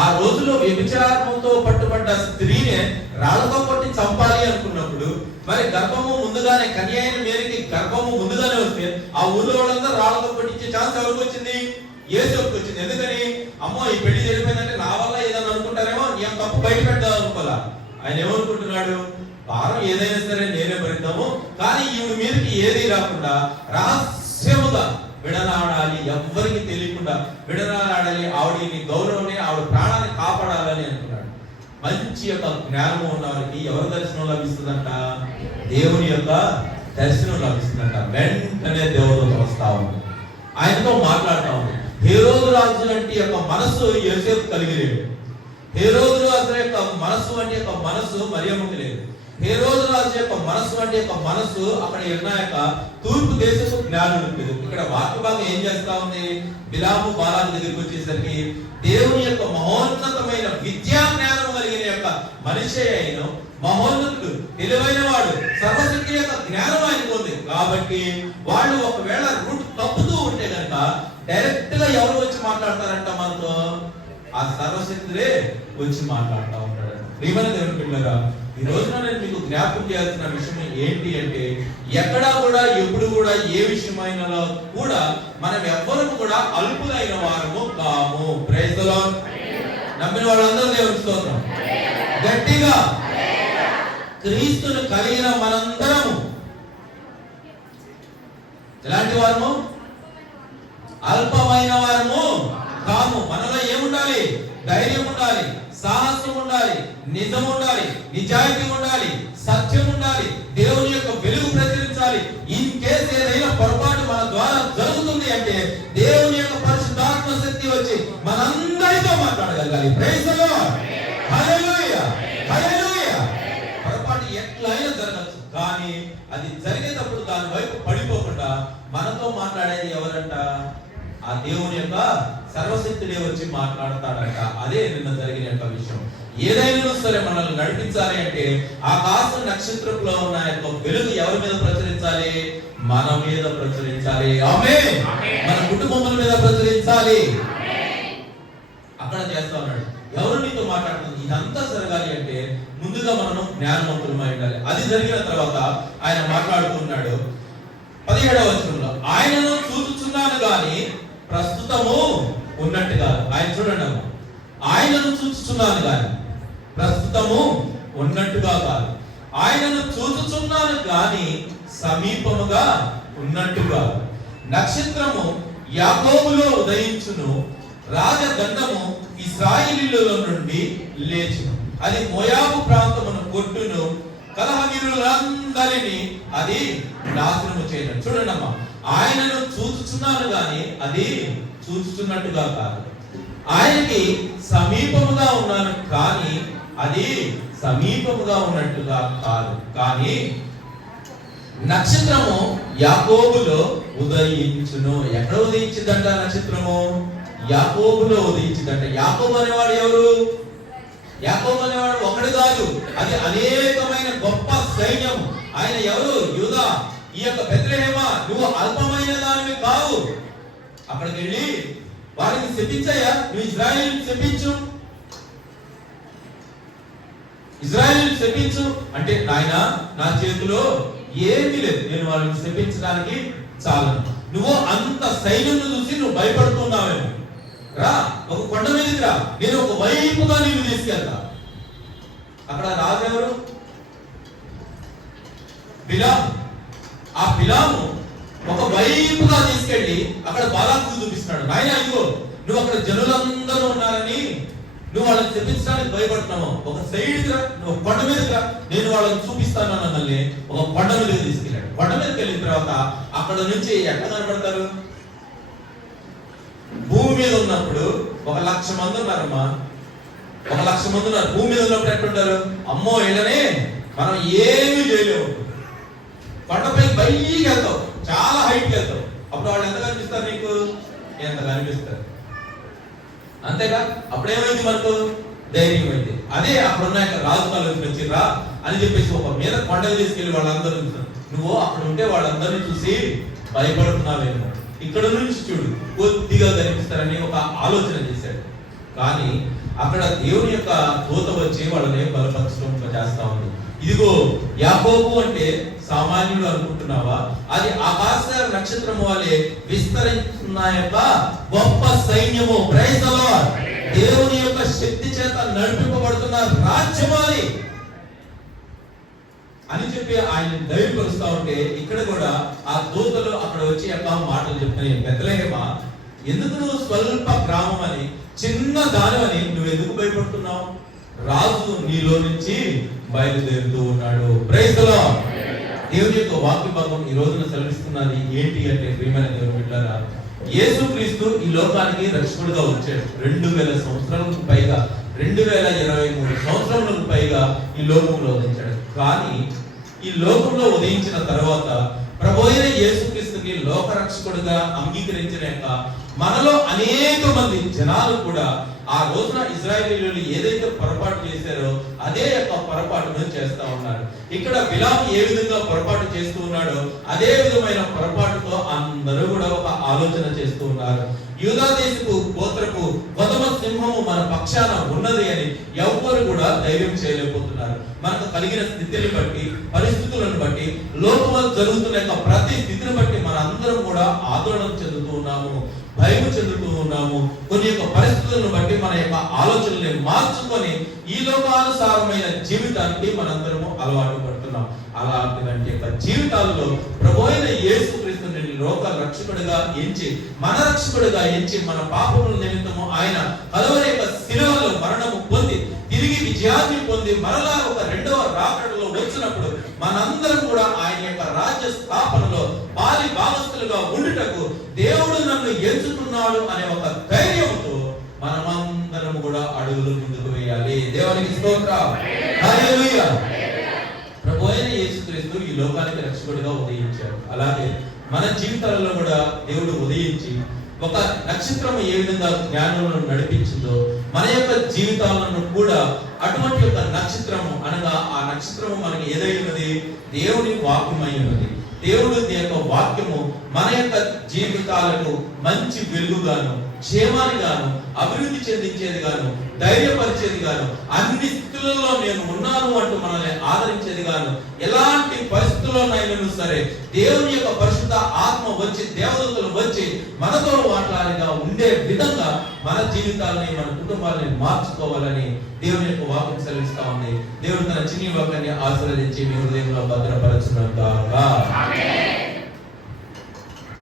ఆ రోజులో వ్యభిచారంతో పట్టుబడ్డ స్త్రీనే రాళ్లతో కొట్టి చంపాలి అనుకున్నప్పుడు, మరి గర్భము ముందుగానే కన్య అయిన మేరీకి గర్భము ముందుగానే వస్తే ఆ ఊళ్ళో వాళ్ళందరూ రాళ్లతో కొట్టించే ఛాన్స్ ఎవరికి వచ్చింది? యేసేపుకి వచ్చింది. ఎందుకని? అమ్మో ఈ పెళ్లి జరిగిపోయిందంటే నా వల్ల ఏదైనా అనుకుంటారేమో, ఏం తప్పు బయట పెడదాం అనుకోవాలా. ఆయన ఏమనుకుంటున్నాడు? భారం ఏదైనా సరే నేనే భరిద్దాము, కానీ ఈవిడ మీదకి ఏది రాకుండా రహస్యముగా విడనాడాలి, ఎవ్వరికి తెలియకుండా విడనాడాలి, ఆవిడని గౌరవాన్ని, ఆవిడ ప్రాణాన్ని కాపాడాలని అనుకున్నాడు. మంచి యొక్క జ్ఞానము ఉన్న వారికి ఎవరి దర్శనం లభిస్తుందంట? దేవుని యొక్క దర్శనం లభిస్తుందంట. వెంటనే దేవదూత వస్తా ఉంది, ఆయనతో మాట్లాడుతూ ఉంది. హేరోదు రాజు వంటి యొక్క మనస్సు యోసేపు కలిగి లేడు. హేరోదు రాజు యొక్క మనస్సు వంటి యొక్క మనస్సు మరియమ్మకి లేదు. హేరోదు రాజు యొక్క మనస్సు వంటి యొక్క మనస్సు అక్కడ ఎన్నాక తూర్పు దేశపు జ్ఞానులు లేదు. ఇక్కడ వాక్య భాగం ఏం చేస్తా ఉంది? బిలాము బాలాకు దగ్గరికి వచ్చేసరికి దేవుని యొక్క మహోన్నతమైన విద్యా జ్ఞానం కలిగిన యొక్క మనిషి అయిన మహోన్నతుడు, తెలివైన వాడు, సర్వశక్తి యొక్క జ్ఞానం ఆయనకు ఉంది. కాబట్టి వాళ్ళు ఒకవేళ రూట్ తప్పుతూ ఉంటే కనుక డైరెక్ట్ గా ఎవరు వచ్చి మాట్లాడతారంట మనతో? ఆ సర్వశక్తులే వచ్చి మాట్లాడుతూ ఉంటాడు. ప్రియమైన దేవుని పిల్లగా, ఈ రోజున నేను మీకు జ్ఞాపకం చేయాల్సిన విషయం ఏంటి అంటే, ఎక్కడా కూడా ఎప్పుడు కూడా ఏ విషయమైనా కూడా మనం ఎవ్వరూ కూడా అల్పులైన వారము కాము. Praise the Lord. నమ్మిన వాళ్ళందరూ దేవుని స్తోత్రం. గట్టిగా క్రీస్తును కలిగిన మనందరము ఎలాంటి వారము? అల్పమైన వారము కాము. మనలో ఏముండాలి? ధైర్యం ఉండాలి, సాహసం ఉండాలి, నిజం ఉండాలి, నిజాయితీ ఉండాలి, సత్యం ఉండాలి, దేవుని యొక్క వెలుగు ప్రచురించాలి. ఇన్ కేస్ ఏదైనా పొరపాటు మన ద్వారా జరుగుతుంది అంటే దేవుని యొక్క పరిశుద్ధాత్మ శక్తి వచ్చి మనందరితో మాట్లాడగలగాలి. Praise the Lord. Hallelujah, hallelujah. పొరపాటు ఎట్లయినా జరగచ్చు, కానీ అది జరిగేటప్పుడు దాని వైపు పడిపోకుండా మనతో మాట్లాడేది ఎవరంట? ఆ దేవుని యొక్క సర్వశక్తుడే వచ్చి మాట్లాడతాడంట. అదే నిన్న జరిగిన విషయం. ఏదైనా సరే మనల్ని నడిపించాలి అంటే ఆకాశ నక్షత్రంలో ఉన్న యొక్క వెలుగు ఎవరి మీద ప్రచురించాలి? మన మీద ప్రచురించాలి. ఆమేన్. మన కుటుంబముల మీద ప్రచురించాలి. అక్కడ చేస్తా ఉన్నాడు. ఎవరు నీతో మాట్లాడుతుంది? ఇదంతా జరగాలి అంటే ముందుగా మనం జ్ఞానవంతులమై ఉండాలి. అది జరిగిన తర్వాత ఆయన మాట్లాడుతున్నాడు 17వ వచనంలో, ఆయనను చూచుచున్నాను గాని ప్రస్తుతము ఉన్నట్టుగా. ఆయన చూడండి అమ్మ, ఆయనను చూచుచున్నాను గాని ప్రస్తుతము ఉన్నట్టుగా కాదు, ఆయనను చూచుచున్నాను గాని సమీపముగా ఉన్నట్టుగా. నక్షత్రము యాకోబులో ఉదయించును, రాజదండము ఇశ్రాయేలీయుల నుండి లేచును, అది మోయాబు ప్రాంతమును కొట్టును, కలహవీరులందరినీ అది నాశనము చేయను. చూడండి అమ్మా, ఆయనను చూచుచున్నాను గాని అది చూచుచున్నట్టుగా కాదు, ఆయనకి సమీపముగా ఉన్నాను కానీ అది సమీపముగా ఉన్నట్టుగా కాదు. కానీ నక్షత్రము యాకోబులో ఉదయించును. ఎక్కడ ఉదయించిందంట నక్షత్రము? యాకోబులో ఉదయించిందంట. యాకోబు అనేవాడు ఎవరు? యాకోబు అనేవాడు ఒకడు కాదు, అది అనేకమైన గొప్ప సైన్యం. ఆయన ఎవరు? యూదా. ఈ యొక్క బెత్లెహేమ, నువ్వు అల్పమైన దానివి కావు. అక్కడికి వెళ్ళి వారిని శపించాయా, నువ్వు ఇజ్రాయేలుని శపించు, ఇజ్రాయేలుని శపించు అంటే, నాయన నా చేతిలో ఏమీ లేదు, నేను వాళ్ళని శపించడానికి చాలను. నువ్వు అంత సైన్యం చూసి నువ్వు భయపడుతున్నావేమో, రా ఒక కొండ మీదకి రా, నేను ఒక వైపుగా నీవు తీసుకెళ్తా. అక్కడ రాజు ఎవరు? బిలాము. ఆ బిలాము ఒక వైపుగా తీసుకెళ్లి అక్కడ బాలాకు చూపిస్తున్నాడు. నాయన ఇదిగో, నువ్వు అక్కడ జనులందరూ ఉన్నారని నువ్వు వాళ్ళని చెప్పించడానికి భయపడుతున్నావు, ఒక సైడ్ రా, నువ్వు కొండ మీదకి రా, నేను వాళ్ళని చూపిస్తాను అన్నల్ని ఒక కొండ మీదకి తీసుకెళ్ళాడు. కొండ మీదకి వెళ్ళిన తర్వాత అక్కడ నుంచి ఎట్లా కనబడతారు? భూమి మీద ఉన్నప్పుడు 1,00,000 మంది ఉన్నారమ్మా, 1,00,000 మంది ఉన్నారు. భూమి మీద ఉన్నప్పుడు ఎట్లుంటారు? అమ్మో వీళ్ళనే మనం ఏమీ చేయలేము. కొండపై పైకి వెళ్తావు, చాలా హైట్కి వెళ్తావు, అప్పుడు వాళ్ళు ఎంత కనిపిస్తారు నీకు? ఎంత కనిపిస్తారు, అంతేగా? అప్పుడేమైంది మనకు? ధైర్యం అయింది. అదే అప్పుడున్న రాజు కాలం వచ్చిర్రా అని చెప్పేసి ఒక మీద కొండలు తీసుకెళ్లి వాళ్ళందరూ, నువ్వు అక్కడ ఉంటే వాళ్ళందరినీ చూసి భయపడుతున్నావేమో, ఇక్కడ నుంచి చూడు కొద్దిగా కనిపిస్తారని ఒక ఆలోచన చేశాడు. కానీ అక్కడ దేవుని యొక్క దూత వచ్చి వాళ్ళని బలపరచడం చేస్తా ఉంది. ఇదిగో యాకోబు అంటే సామాన్యుడు అనుకుంటున్నావా? అది ఆకాశ నక్షత్రము వలె విస్తరిస్తున్న యొక్క గొప్ప సైన్యము. Praise the Lord. దేవుని యొక్క శక్తి చేత నడిపింపబడుతున్న రాజ్యమాలి అని చెప్పి ఆయన ధైర్యపరుస్తా ఉంటే, ఇక్కడ కూడా ఆ దూతలు అక్కడ వచ్చి యొక్క మాటలు చెప్తున్నాయి. బెత్లెహేమ, ఎందుకు నువ్వు స్వల్ప గ్రామం అని, చిన్న దానివని నువ్వు ఎందుకు భయపడుతున్నావు? రాజు నీలో నుంచి బయలుదేరుతూ ఉన్నాడు. Praise the Lord. దేవుని యొక్క వాక్య భాగం ఈ రోజున సెలవిస్తున్నది ఏంటి అంటే, ప్రియమైన దేవుని బిడ్డలారా, యేసుక్రీస్తు ఈ లోకానికి రక్షకుడిగా వచ్చాడు. 2000 సంవత్సరాలకు పైగా, 2023 సంవత్సరములకు పైగా ఈ లోకంలో ఉదించాడు. కానీ ఈ లోకంలో ఉదయించిన తర్వాత ప్రభువైన యేసుక్రీస్తుని లోక రక్షకుడిగా అంగీకరించిన మనలో అనేక మంది జనాలు కూడా ఆ రోజున ఇశ్రాయేలీయులు ఏదైతే పొరపాటు చేశారో అదే యొక్క పొరపాటును చేస్తా ఉన్నారు. ఇక్కడ బిలాము ఏ విధంగా పొరపాటు చేస్తూ ఉన్నాడో అదే విధమైన పొరపాటుతో అందరూ కూడా ఒక ఆలోచన చేస్తూ ఉన్నారు. యూదా దేశపు గోత్రపు కొదమ సింహము మన పక్షాన ఉన్నది అని ఎవ్వరు కూడా ధైర్యం చేయలేకపోతున్నారు. మనకు కలిగిన స్థితిని బట్టి, పరిస్థితులను బట్టి, లోకంలో జరుగుతున్న ప్రతి స్థితిని బట్టి మన అందరం కూడా ఆందోళన చెందుతూ ఉన్నాము, భయం చెందుతూ ఉన్నాము. కొన్ని యొక్క పరిస్థితులను బట్టి మన యొక్క ఆలోచనల్ని మార్చుకొని ఈ లోకానుసారమైన జీవితానికి మనందరము అలవాటు పడుతున్నాం. అలాంటి యొక్క జీవితాలలో ప్రభువైన యేసుక్రీస్తుని లోక రక్షకుడిగా ఎంచి, మన రక్షకుడిగా ఎంచి, మన పాపముల నిమిత్తము ఆయన కలువరి యొక్క శిలువలో మరణము పొంది తిరిగి విజయాన్ని పొంది మరలా ఒక రెండవ రాకడలో వచ్చినప్పుడు మనందరం కూడా ఆయన యొక్క రాజ్య స్థాపనలో పాలి భాగస్తులుగా ఉండుటకు దేవుడు నన్ను ఎంచుకున్నాడు అనే ఒక ధైర్యంతో మనమందరం కూడా అడుగులు ముందుకు వేయాలి. దేవునికి స్తోత్రం. హల్లెలూయా. ప్రభువైన యేసుక్రీస్తు ఈ లోకానికి రక్షకుడిగా ఉదయించాడు. అలాగే మన జీవితాలలో కూడా దేవుడు ఉదయించి ఒక నక్షత్రం ఏ విధంగా జ్ఞానంలో నడిపించిందో మన యొక్క జీవితాలను కూడా అటువంటి యొక్క నక్షత్రము, అనగా ఆ నక్షత్రము మనకి ఏదైనది? దేవుని వాక్యమై ఉన్నది. దేవుడు యొక్క వాక్యము మన యొక్క జీవితాలకు మంచి వెలుగుగాను, క్షేమాన్ని గాను, అభివృద్ధి చెందించేది గాను, ధైర్యపరిచేది గాను, అన్ని స్థితులలో నేను ఉన్నాను అంటూ మనల్ని ఆదరించేది గాను, ఎలాంటి పరిస్థితుల్లో పరిస్థితుల్లోనైనా సరే దేవుని యొక్క పరిశుద్ధ ఆత్మ వచ్చి, దేవదూతలు వచ్చి మనతో మాట్లాడిగా ఉండే విధంగా మన జీవితాలని, మన కుటుంబాలని మార్చుకోవాలని దేవుని యొక్క వాక్యం సెలవిస్తా ఉంది. దేవుడు తన చిన్ని వాక్యాన్ని ఆశీర్వదించి మీ హృదయంలో భద్రపరచును గాక.